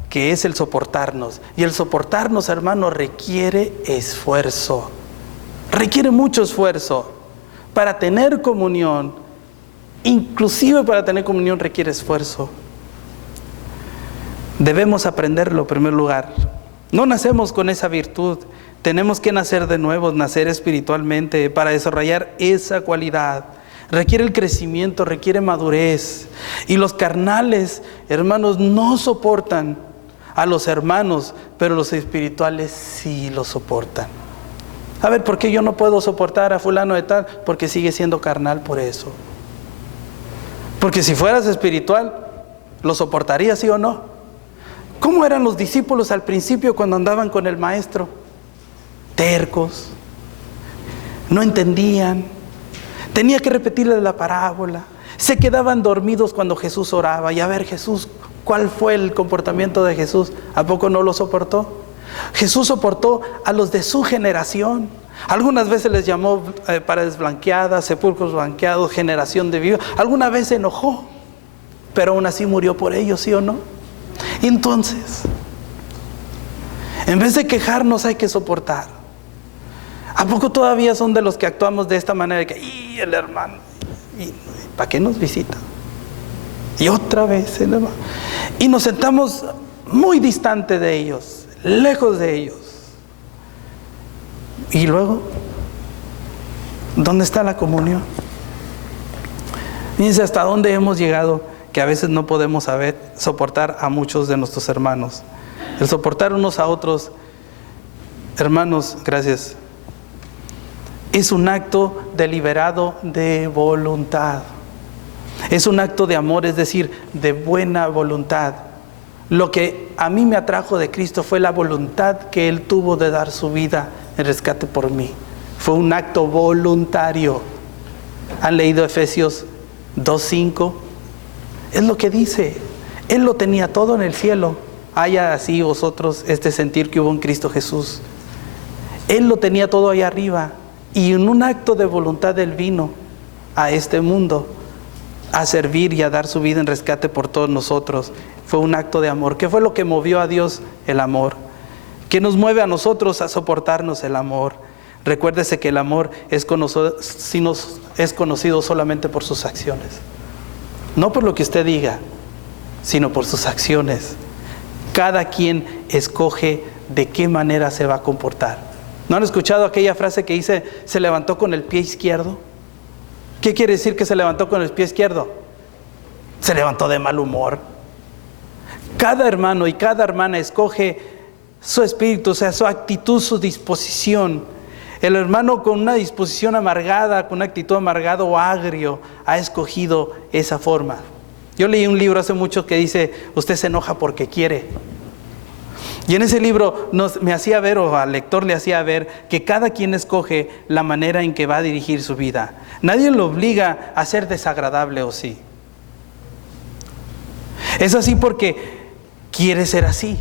que es el soportarnos. Y el soportarnos, hermanos, requiere esfuerzo. Requiere mucho esfuerzo. Para tener comunión, inclusive para tener comunión requiere esfuerzo. Debemos aprenderlo en primer lugar. No nacemos con esa virtud. Tenemos que nacer de nuevo, nacer espiritualmente para desarrollar esa cualidad. Requiere el crecimiento, requiere madurez. Y los carnales, hermanos, no soportan a los hermanos, pero los espirituales sí lo soportan. A ver, ¿por qué yo no puedo soportar a fulano de tal? Porque sigue siendo carnal por eso. Porque si fueras espiritual, ¿lo soportarías, sí o no? ¿Cómo eran los discípulos al principio cuando andaban con el maestro? Tercos, no entendían, tenía que repetirle la parábola, se quedaban dormidos cuando Jesús oraba. Y a ver, Jesús, ¿cuál fue el comportamiento de Jesús? ¿A poco no lo soportó? Jesús soportó a los de su generación. Algunas veces les llamó paredes blanqueadas, sepulcros blanqueados, generación de vivos. Alguna vez se enojó, pero aún así murió por ellos, ¿sí o no? Entonces, en vez de quejarnos, hay que soportar. ¿A poco todavía son de los que actuamos de esta manera? Que, ¡y el hermano! ¿Y para qué nos visita? Y otra vez el hermano. Y nos sentamos muy distante de ellos, lejos de ellos. Y luego, ¿dónde está la comunión? Fíjense hasta dónde hemos llegado, que a veces no podemos soportar a muchos de nuestros hermanos. El soportar unos a otros, hermanos, gracias, es un acto deliberado de voluntad. Es un acto de amor, es decir, de buena voluntad. Lo que a mí me atrajo de Cristo fue la voluntad que Él tuvo de dar su vida en rescate por mí. Fue un acto voluntario. ¿Han leído Efesios 2:5? Es lo que dice. Él lo tenía todo en el cielo. Haya así vosotros este sentir que hubo en Cristo Jesús. Él lo tenía todo ahí arriba. Y en un acto de voluntad Él vino a este mundo a servir y a dar su vida en rescate por todos nosotros. Fue un acto de amor. ¿Qué fue lo que movió a Dios? El amor. ¿Qué nos mueve a nosotros a soportarnos? El amor. Recuérdese que el amor es conocido solamente por sus acciones. No por lo que usted diga, sino por sus acciones. Cada quien escoge de qué manera se va a comportar. ¿No han escuchado aquella frase que dice, se levantó con el pie izquierdo? ¿Qué quiere decir que se levantó con el pie izquierdo? Se levantó de mal humor. Cada hermano y cada hermana escoge su espíritu, o sea, su actitud, su disposición. El hermano con una disposición amargada, con una actitud amargada o agrio, ha escogido esa forma. Yo leí un libro hace mucho que dice, usted se enoja porque quiere. Y en ese libro me hacía ver, o al lector le hacía ver, que cada quien escoge la manera en que va a dirigir su vida. Nadie lo obliga a ser desagradable, ¿o sí? Es así porque quiere ser así.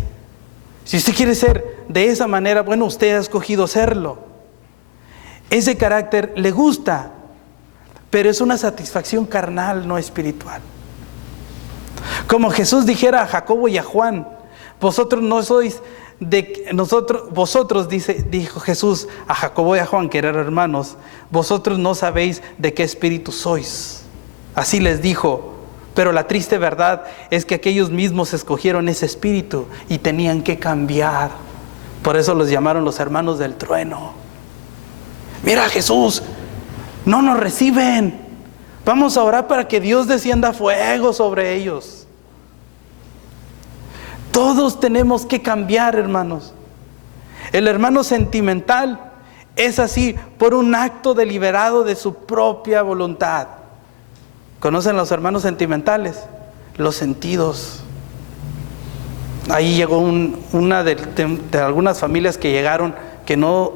Si usted quiere ser de esa manera, bueno, usted ha escogido serlo. Ese carácter le gusta, pero es una satisfacción carnal, no espiritual. Como Jesús dijera a Jacobo y a Juan, vosotros no sois vosotros, dijo Jesús a Jacobo y a Juan, que eran hermanos, vosotros no sabéis de qué espíritu sois. Así les dijo. Pero la triste verdad es que aquellos mismos escogieron ese espíritu y tenían que cambiar. Por eso los llamaron los hermanos del trueno. Mira, Jesús, no nos reciben. Vamos a orar para que Dios descienda fuego sobre ellos. Todos tenemos que cambiar, hermanos. El hermano sentimental es así por un acto deliberado de su propia voluntad. ¿Conocen los hermanos sentimentales? Los sentidos. Ahí llegó una de algunas familias que llegaron, que no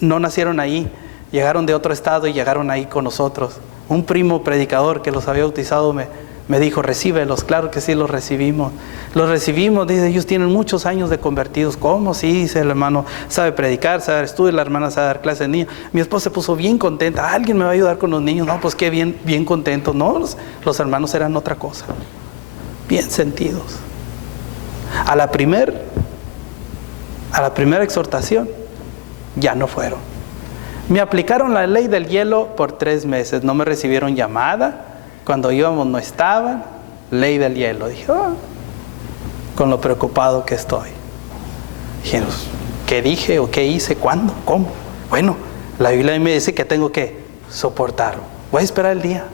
nacieron ahí, llegaron de otro estado y llegaron ahí con nosotros. Un primo predicador que los había bautizado me dijo, recíbelos. Claro que sí, los recibimos. Los recibimos, dice, ellos tienen muchos años de convertidos. ¿Cómo? Sí, dice el hermano, sabe predicar, sabe dar estudio, la hermana sabe dar clases de niños. Mi esposa se puso bien contenta, alguien me va a ayudar con los niños. No, pues qué bien contentos. No, los hermanos eran otra cosa, bien sentidos. A la primera exhortación, ya no fueron. Me aplicaron la ley del hielo por 3 meses. No me recibieron llamada. Cuando íbamos no estaban. Ley del hielo. Dije, con lo preocupado que estoy. Dije, ¿qué dije o qué hice? ¿Cuándo? ¿Cómo? Bueno, la Biblia me dice que tengo que soportar. Voy a esperar el día.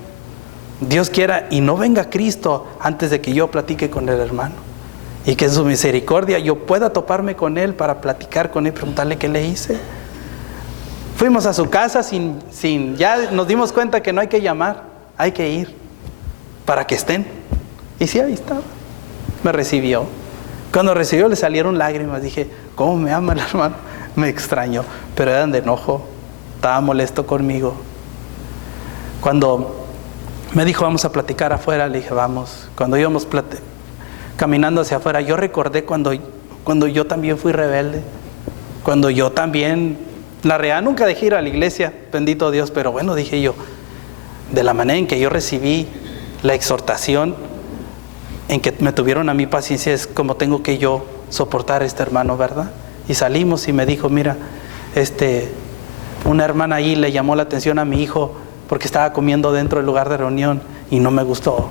Dios quiera y no venga Cristo antes de que yo platique con el hermano. Y que en su misericordia yo pueda toparme con él para platicar con él, preguntarle qué le hice. Fuimos a su casa ya nos dimos cuenta que no hay que llamar, hay que ir para que estén. Y sí, ahí estaba. Me recibió. Cuando recibió le salieron lágrimas. Dije, ¿cómo me ama el hermano? Me extrañó, pero eran de enojo. Estaba molesto conmigo. Cuando me dijo, vamos a platicar afuera, le dije, vamos. Cuando íbamos caminando hacia afuera, yo recordé cuando yo también fui rebelde. Cuando yo también... La realidad nunca dejé ir a la iglesia, bendito Dios, pero bueno, dije yo, de la manera en que yo recibí la exhortación, en que me tuvieron a mí paciencia, es como tengo que yo soportar a este hermano, ¿verdad? Y salimos y me dijo, mira, una hermana ahí le llamó la atención a mi hijo porque estaba comiendo dentro del lugar de reunión y no me gustó.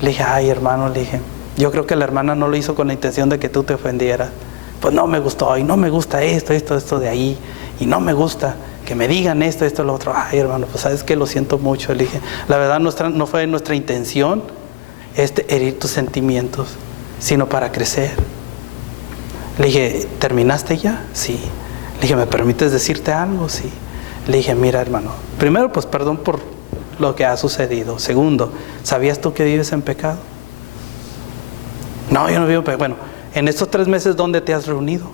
Le dije, ay hermano, le dije, yo creo que la hermana no lo hizo con la intención de que tú te ofendieras. Pues no me gustó, y no me gusta esto de ahí, y no me gusta que me digan esto, lo otro. Ay hermano, pues sabes que lo siento mucho. Le dije, la verdad no fue nuestra intención herir tus sentimientos, sino para crecer. Le dije, ¿terminaste ya? Sí. Le dije, ¿me permites decirte algo? Sí. Le dije, mira hermano, primero pues perdón por lo que ha sucedido. Segundo, ¿sabías tú que vives en pecado? No, yo no vivo en pecado. Bueno, en estos 3 meses, ¿dónde te has reunido?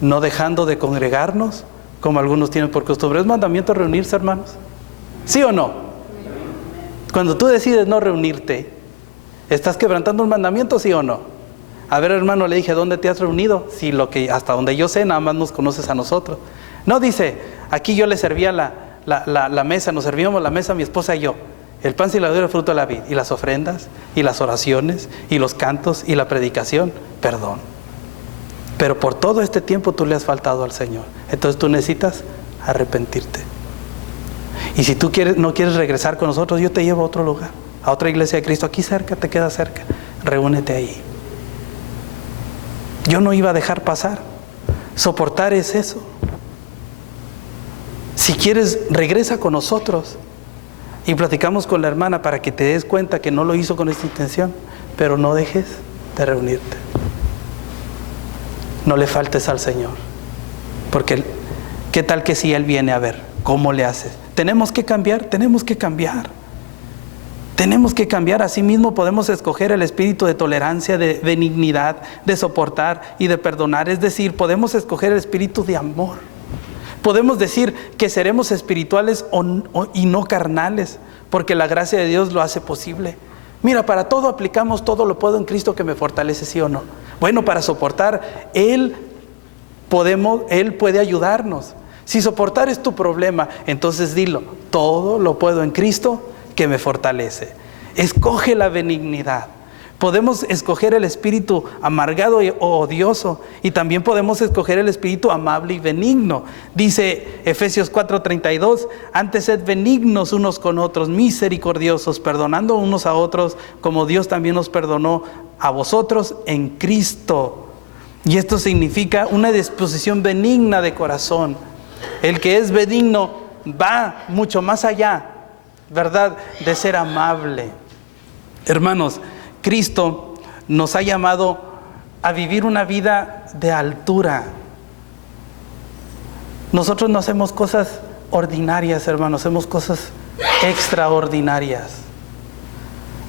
No dejando de congregarnos, como algunos tienen por costumbre. ¿Es mandamiento reunirse, hermanos? ¿Sí o no? Cuando tú decides no reunirte, ¿estás quebrantando un mandamiento, sí o no? A ver, hermano, le dije, ¿dónde te has reunido? Si hasta donde yo sé, nada más nos conoces a nosotros. No, dice, aquí yo le servía la mesa, nos servíamos la mesa mi esposa y yo. El pan sin levadura, el fruto de la vid, y las ofrendas, y las oraciones, y los cantos, y la predicación. Perdón. Pero por todo este tiempo tú le has faltado al Señor. Entonces tú necesitas arrepentirte. Y si tú no quieres regresar con nosotros, yo te llevo a otro lugar, a otra iglesia de Cristo. Aquí cerca, te queda cerca. Reúnete ahí. Yo no iba a dejar pasar. Soportar es eso. Si quieres, regresa con nosotros. Y platicamos con la hermana para que te des cuenta que no lo hizo con esta intención. Pero no dejes de reunirte. No le faltes al Señor. Porque ¿qué tal que si Él viene a ver? ¿Cómo le haces? Tenemos que cambiar. Tenemos que cambiar. Asimismo podemos escoger el espíritu de tolerancia, de benignidad, de soportar y de perdonar. Es decir, podemos escoger el espíritu de amor. Podemos decir que seremos espirituales y no carnales, porque la gracia de Dios lo hace posible. Mira, para todo aplicamos, todo lo puedo en Cristo que me fortalece, ¿sí o no? Bueno, para soportar, Él puede ayudarnos. Si soportar es tu problema, entonces dilo, todo lo puedo en Cristo que me fortalece. Escoge la benignidad. Podemos escoger el espíritu amargado o odioso, y también podemos escoger el espíritu amable y benigno. Dice Efesios 4:32, antes sed benignos unos con otros, misericordiosos, perdonando unos a otros, como Dios también nos perdonó a vosotros en Cristo. Y esto significa una disposición benigna de corazón. El que es benigno va mucho más allá, ¿verdad?, de ser amable. Hermanos, Cristo nos ha llamado a vivir una vida de altura. Nosotros no hacemos cosas ordinarias, hermanos, hacemos cosas extraordinarias.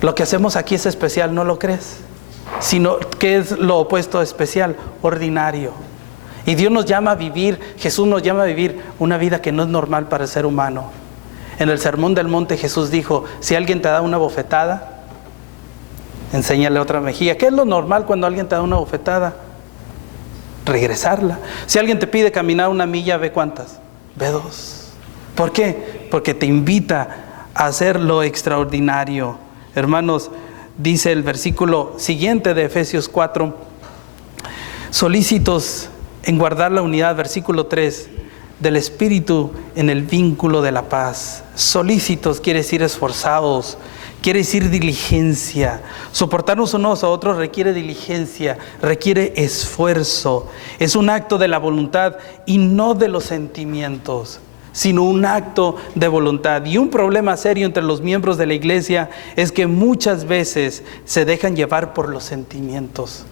Lo que hacemos aquí es especial, ¿no lo crees? Sino, ¿qué es lo opuesto a especial? Ordinario. Y Dios nos llama a vivir, Jesús nos llama a vivir una vida que no es normal para el ser humano. En el Sermón del Monte Jesús dijo, si alguien te da una bofetada, enséñale otra mejilla. ¿Qué es lo normal cuando alguien te da una bofetada? Regresarla. Si alguien te pide caminar una milla, ¿ve cuántas? Ve 2. ¿Por qué? Porque te invita a hacer lo extraordinario. Hermanos, dice el versículo siguiente de Efesios 4, solícitos en guardar la unidad, versículo 3, del Espíritu en el vínculo de la paz. Solícitos quiere decir esforzados, quiere decir diligencia. Soportarnos unos a otros requiere diligencia, requiere esfuerzo. Es un acto de la voluntad y no de los sentimientos, sino un acto de voluntad. Y un problema serio entre los miembros de la iglesia es que muchas veces se dejan llevar por los sentimientos.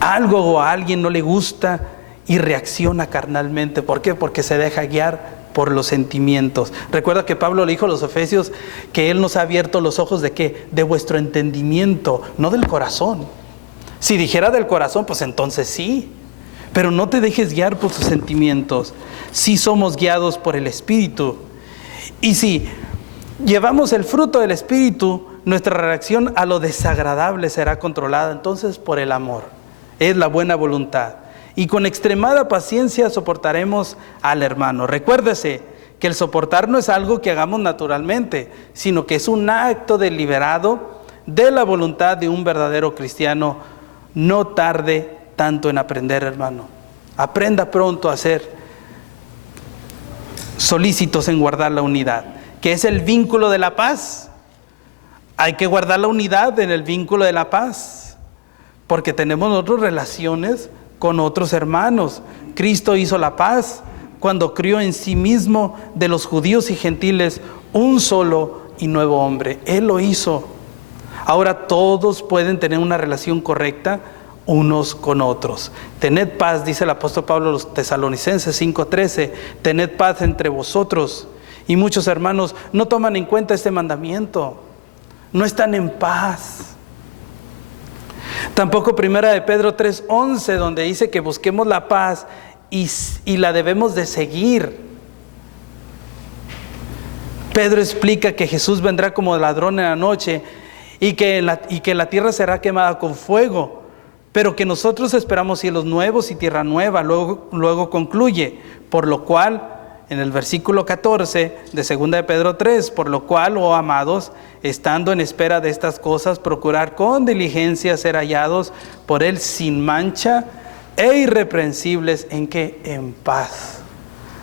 Algo o a alguien no le gusta y reacciona carnalmente. ¿Por qué? Porque se deja guiar por los sentimientos. Recuerda que Pablo le dijo a los efesios que Él nos ha abierto los ojos ¿de qué? De vuestro entendimiento, no del corazón. Si dijera del corazón, pues entonces sí. Pero no te dejes guiar por tus sentimientos. Sí somos guiados por el Espíritu. Y si llevamos el fruto del Espíritu, nuestra reacción a lo desagradable será controlada entonces por el amor. Es la buena voluntad. Y con extremada paciencia soportaremos al hermano. Recuérdese que el soportar no es algo que hagamos naturalmente, sino que es un acto deliberado de la voluntad de un verdadero cristiano. No tarde tanto en aprender, hermano. Aprenda pronto a ser solícitos en guardar la unidad, que es el vínculo de la paz. Hay que guardar la unidad en el vínculo de la paz, porque tenemos otras relaciones con otros hermanos. Cristo hizo la paz cuando crió en sí mismo de los judíos y gentiles un solo y nuevo hombre. Él lo hizo. Ahora todos pueden tener una relación correcta unos con otros. Tened paz, dice el apóstol Pablo a los Tesalonicenses 5:13, tened paz entre vosotros. Y muchos hermanos no toman en cuenta este mandamiento, no están en paz. Tampoco primera de Pedro 3:11, donde dice que busquemos la paz y la debemos de seguir. Pedro explica que Jesús vendrá como ladrón en la noche y que la tierra será quemada con fuego, pero que nosotros esperamos cielos nuevos y tierra nueva. Luego concluye, por lo cual, en el versículo 14 de segunda de Pedro 3, por lo cual, oh amados, estando en espera de estas cosas, procurar con diligencia ser hallados por Él sin mancha e irreprensibles, ¿en qué? En paz.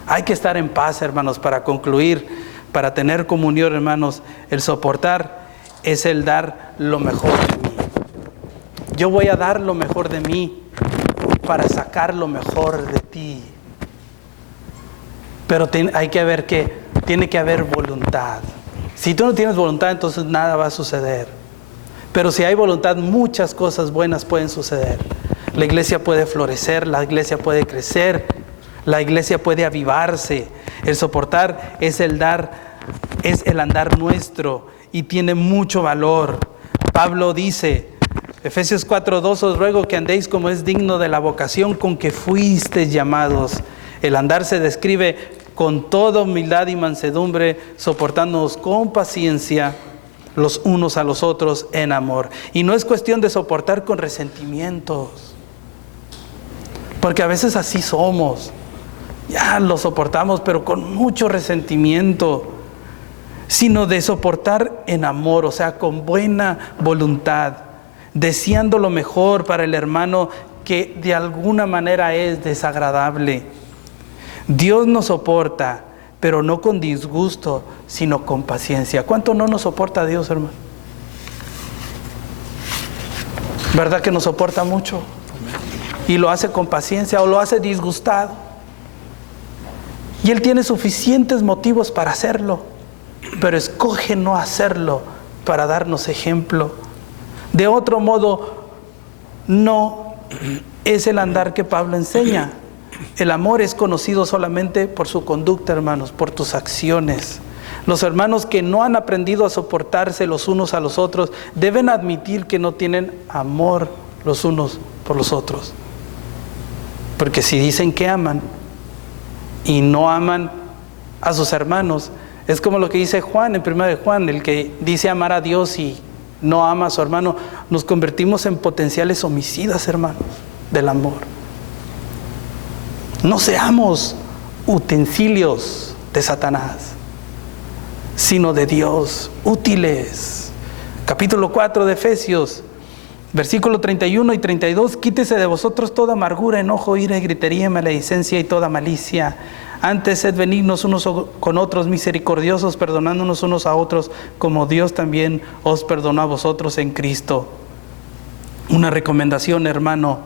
Hay que estar en paz, hermanos, para concluir, para tener comunión, hermanos. El soportar es el dar lo mejor de mí. Yo voy a dar lo mejor de mí para sacar lo mejor de ti. Pero hay que ver que tiene que haber voluntad. Si tú no tienes voluntad, entonces nada va a suceder. Pero si hay voluntad, muchas cosas buenas pueden suceder. La iglesia puede florecer, la iglesia puede crecer, la iglesia puede avivarse. El soportar es el dar, es el andar nuestro y tiene mucho valor. Pablo dice, Efesios 4:2, os ruego que andéis como es digno de la vocación con que fuisteis llamados. El andar se describe con toda humildad y mansedumbre, soportándonos con paciencia los unos a los otros en amor. Y no es cuestión de soportar con resentimientos, porque a veces así somos. Ya lo soportamos, pero con mucho resentimiento, sino de soportar en amor, o sea, con buena voluntad, deseando lo mejor para el hermano que de alguna manera es desagradable. Dios nos soporta, pero no con disgusto, sino con paciencia. ¿Cuánto no nos soporta Dios, hermano? ¿Verdad que nos soporta mucho? Y lo hace con paciencia o lo hace disgustado. Y Él tiene suficientes motivos para hacerlo, pero escoge no hacerlo para darnos ejemplo. De otro modo, no es el andar que Pablo enseña. El amor es conocido solamente por su conducta, hermanos, por tus acciones. Los hermanos que no han aprendido a soportarse los unos a los otros deben admitir que no tienen amor los unos por los otros. Porque si dicen que aman y no aman a sus hermanos, es como lo que dice Juan en 1 de Juan, el que dice amar a Dios y no ama a su hermano. Nos convertimos en potenciales homicidas, hermanos, del amor. No seamos utensilios de Satanás, sino de Dios, útiles. Capítulo 4 de Efesios, versículo 31 y 32. Quítese de vosotros toda amargura, enojo, ira, gritería, maledicencia y toda malicia. Antes sed benignos unos con otros, misericordiosos, perdonándonos unos a otros, como Dios también os perdonó a vosotros en Cristo. Una recomendación, hermano: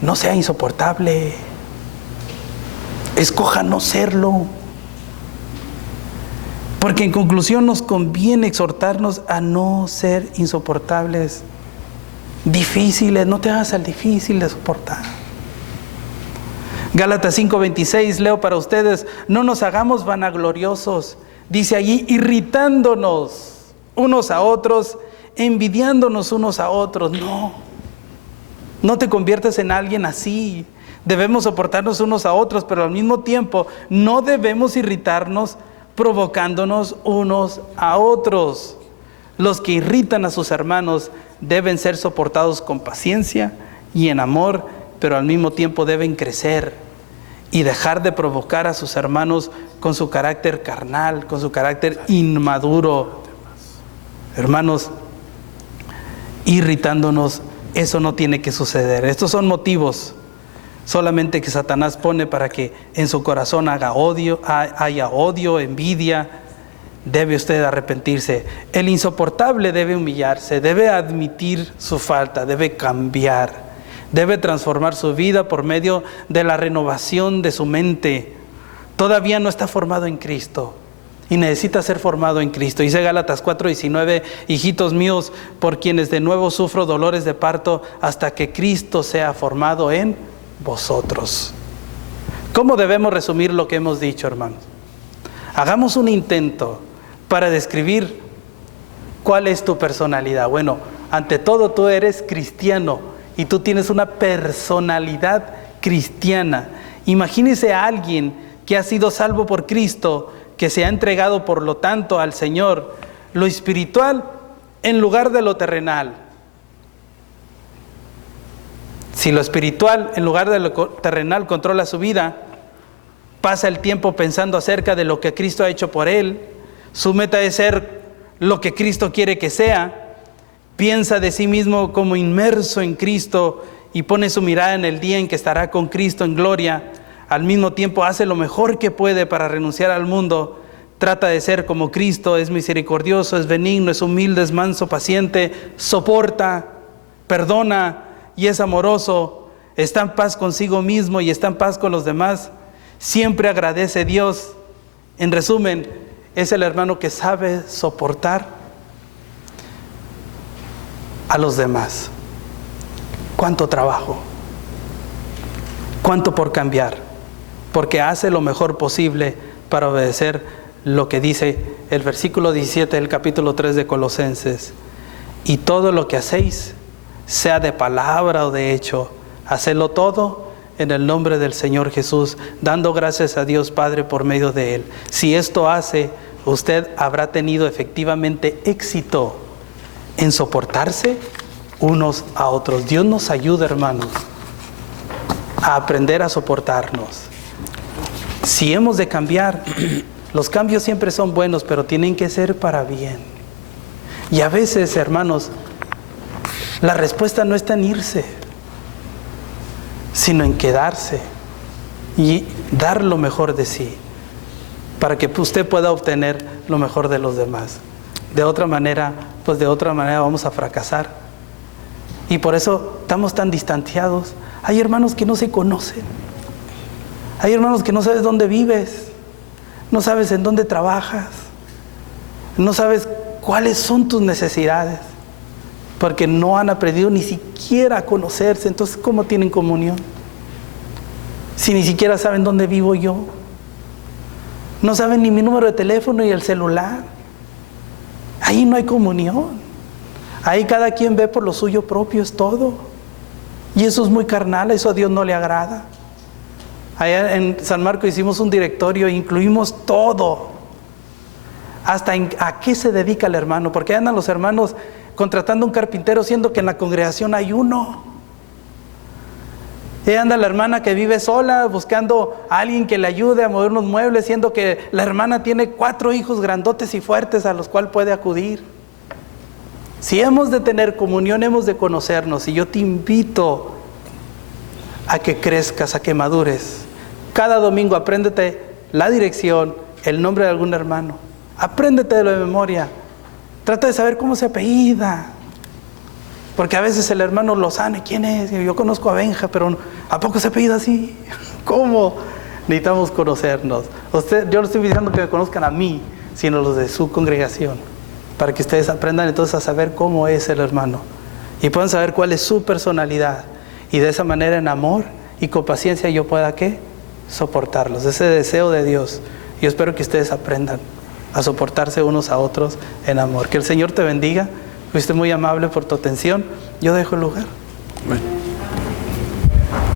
no sea insoportable. Escoja no serlo. Porque en conclusión nos conviene exhortarnos a no ser insoportables, difíciles. No te hagas al difícil de soportar. Gálatas 5:26, leo para ustedes: no nos hagamos vanagloriosos, dice allí, irritándonos unos a otros, envidiándonos unos a otros. No te conviertas en alguien así. Debemos soportarnos unos a otros, pero al mismo tiempo no debemos irritarnos provocándonos unos a otros. Los que irritan a sus hermanos deben ser soportados con paciencia y en amor, pero al mismo tiempo deben crecer y dejar de provocar a sus hermanos con su carácter carnal, con su carácter inmaduro. Hermanos, irritándonos, eso no tiene que suceder. Estos son motivos solamente que Satanás pone para que en su corazón haya odio, envidia. Debe usted arrepentirse. El insoportable debe humillarse, debe admitir su falta, debe cambiar, debe transformar su vida por medio de la renovación de su mente. Todavía no está formado en Cristo y necesita ser formado en Cristo. Dice Gálatas 4:19, hijitos míos, por quienes de nuevo sufro dolores de parto hasta que Cristo sea formado en vosotros. ¿Cómo debemos resumir lo que hemos dicho, hermanos? Hagamos un intento para describir cuál es tu personalidad. Bueno, ante todo tú eres cristiano y tú tienes una personalidad cristiana. Imagínese a alguien que ha sido salvo por Cristo, que se ha entregado por lo tanto al Señor, lo espiritual en lugar de lo terrenal. Si lo espiritual en lugar de lo terrenal controla su vida, pasa el tiempo pensando acerca de lo que Cristo ha hecho por él. Su meta es ser lo que Cristo quiere que sea. Piensa de sí mismo como inmerso en Cristo y pone su mirada en el día en que estará con Cristo en gloria. Al mismo tiempo hace lo mejor que puede para renunciar al mundo. Trata de ser como Cristo, es misericordioso, es benigno, es humilde, es manso, paciente, soporta, perdona y es amoroso, está en paz consigo mismo y está en paz con los demás. Siempre agradece a Dios. En resumen, es el hermano que sabe soportar a los demás. ¿Cuánto trabajo? ¿Cuánto por cambiar? Porque hace lo mejor posible para obedecer lo que dice el versículo 17 del capítulo 3 de Colosenses. Y todo lo que hacéis, sea de palabra o de hecho, hacedlo todo en el nombre del Señor Jesús, dando gracias a Dios Padre por medio de Él. Si esto hace, usted habrá tenido efectivamente éxito en soportarse unos a otros. Dios nos ayuda, hermanos, a aprender a soportarnos. Si hemos de cambiar, los cambios siempre son buenos, pero tienen que ser para bien. Y a veces, hermanos, la respuesta no está en irse, sino en quedarse y dar lo mejor de sí, para que usted pueda obtener lo mejor de los demás. De otra manera vamos a fracasar. Y por eso estamos tan distanciados. Hay hermanos que no se conocen. Hay hermanos que no sabes dónde vives, no sabes en dónde trabajas, no sabes cuáles son tus necesidades, porque no han aprendido ni siquiera a conocerse. Entonces, ¿cómo tienen comunión? Si ni siquiera saben dónde vivo yo, no saben ni mi número de teléfono y el celular. Ahí no hay comunión. Ahí cada quien ve por lo suyo propio, es todo. Y eso es muy carnal, eso a Dios no le agrada. Allá en San Marcos hicimos un directorio e incluimos todo. Hasta a qué se dedica el hermano, porque andan los hermanos contratando un carpintero siendo que en la congregación hay uno. Y anda la hermana que vive sola buscando a alguien que le ayude a mover unos muebles, siendo que la hermana tiene 4 hijos grandotes y fuertes a los cuales puede acudir. Si hemos de tener comunión, hemos de conocernos, y yo te invito a que crezcas, a que madures. Cada domingo apréndete la dirección, el nombre de algún hermano. Apréndetelo de memoria. Trata de saber cómo se apellida. Porque a veces el hermano Lozano, ¿quién es? Yo conozco a Benja, pero ¿a poco se apellida así? ¿Cómo? Necesitamos conocernos. Yo no estoy diciendo que me conozcan a mí, sino los de su congregación, para que ustedes aprendan entonces a saber cómo es el hermano y puedan saber cuál es su personalidad, y de esa manera en amor y con paciencia yo pueda ¿qué? Soportarlos. Ese deseo de Dios. Yo espero que ustedes aprendan a soportarse unos a otros en amor. Que el Señor te bendiga. Fuiste muy amable por tu atención. Yo dejo el lugar. Bueno.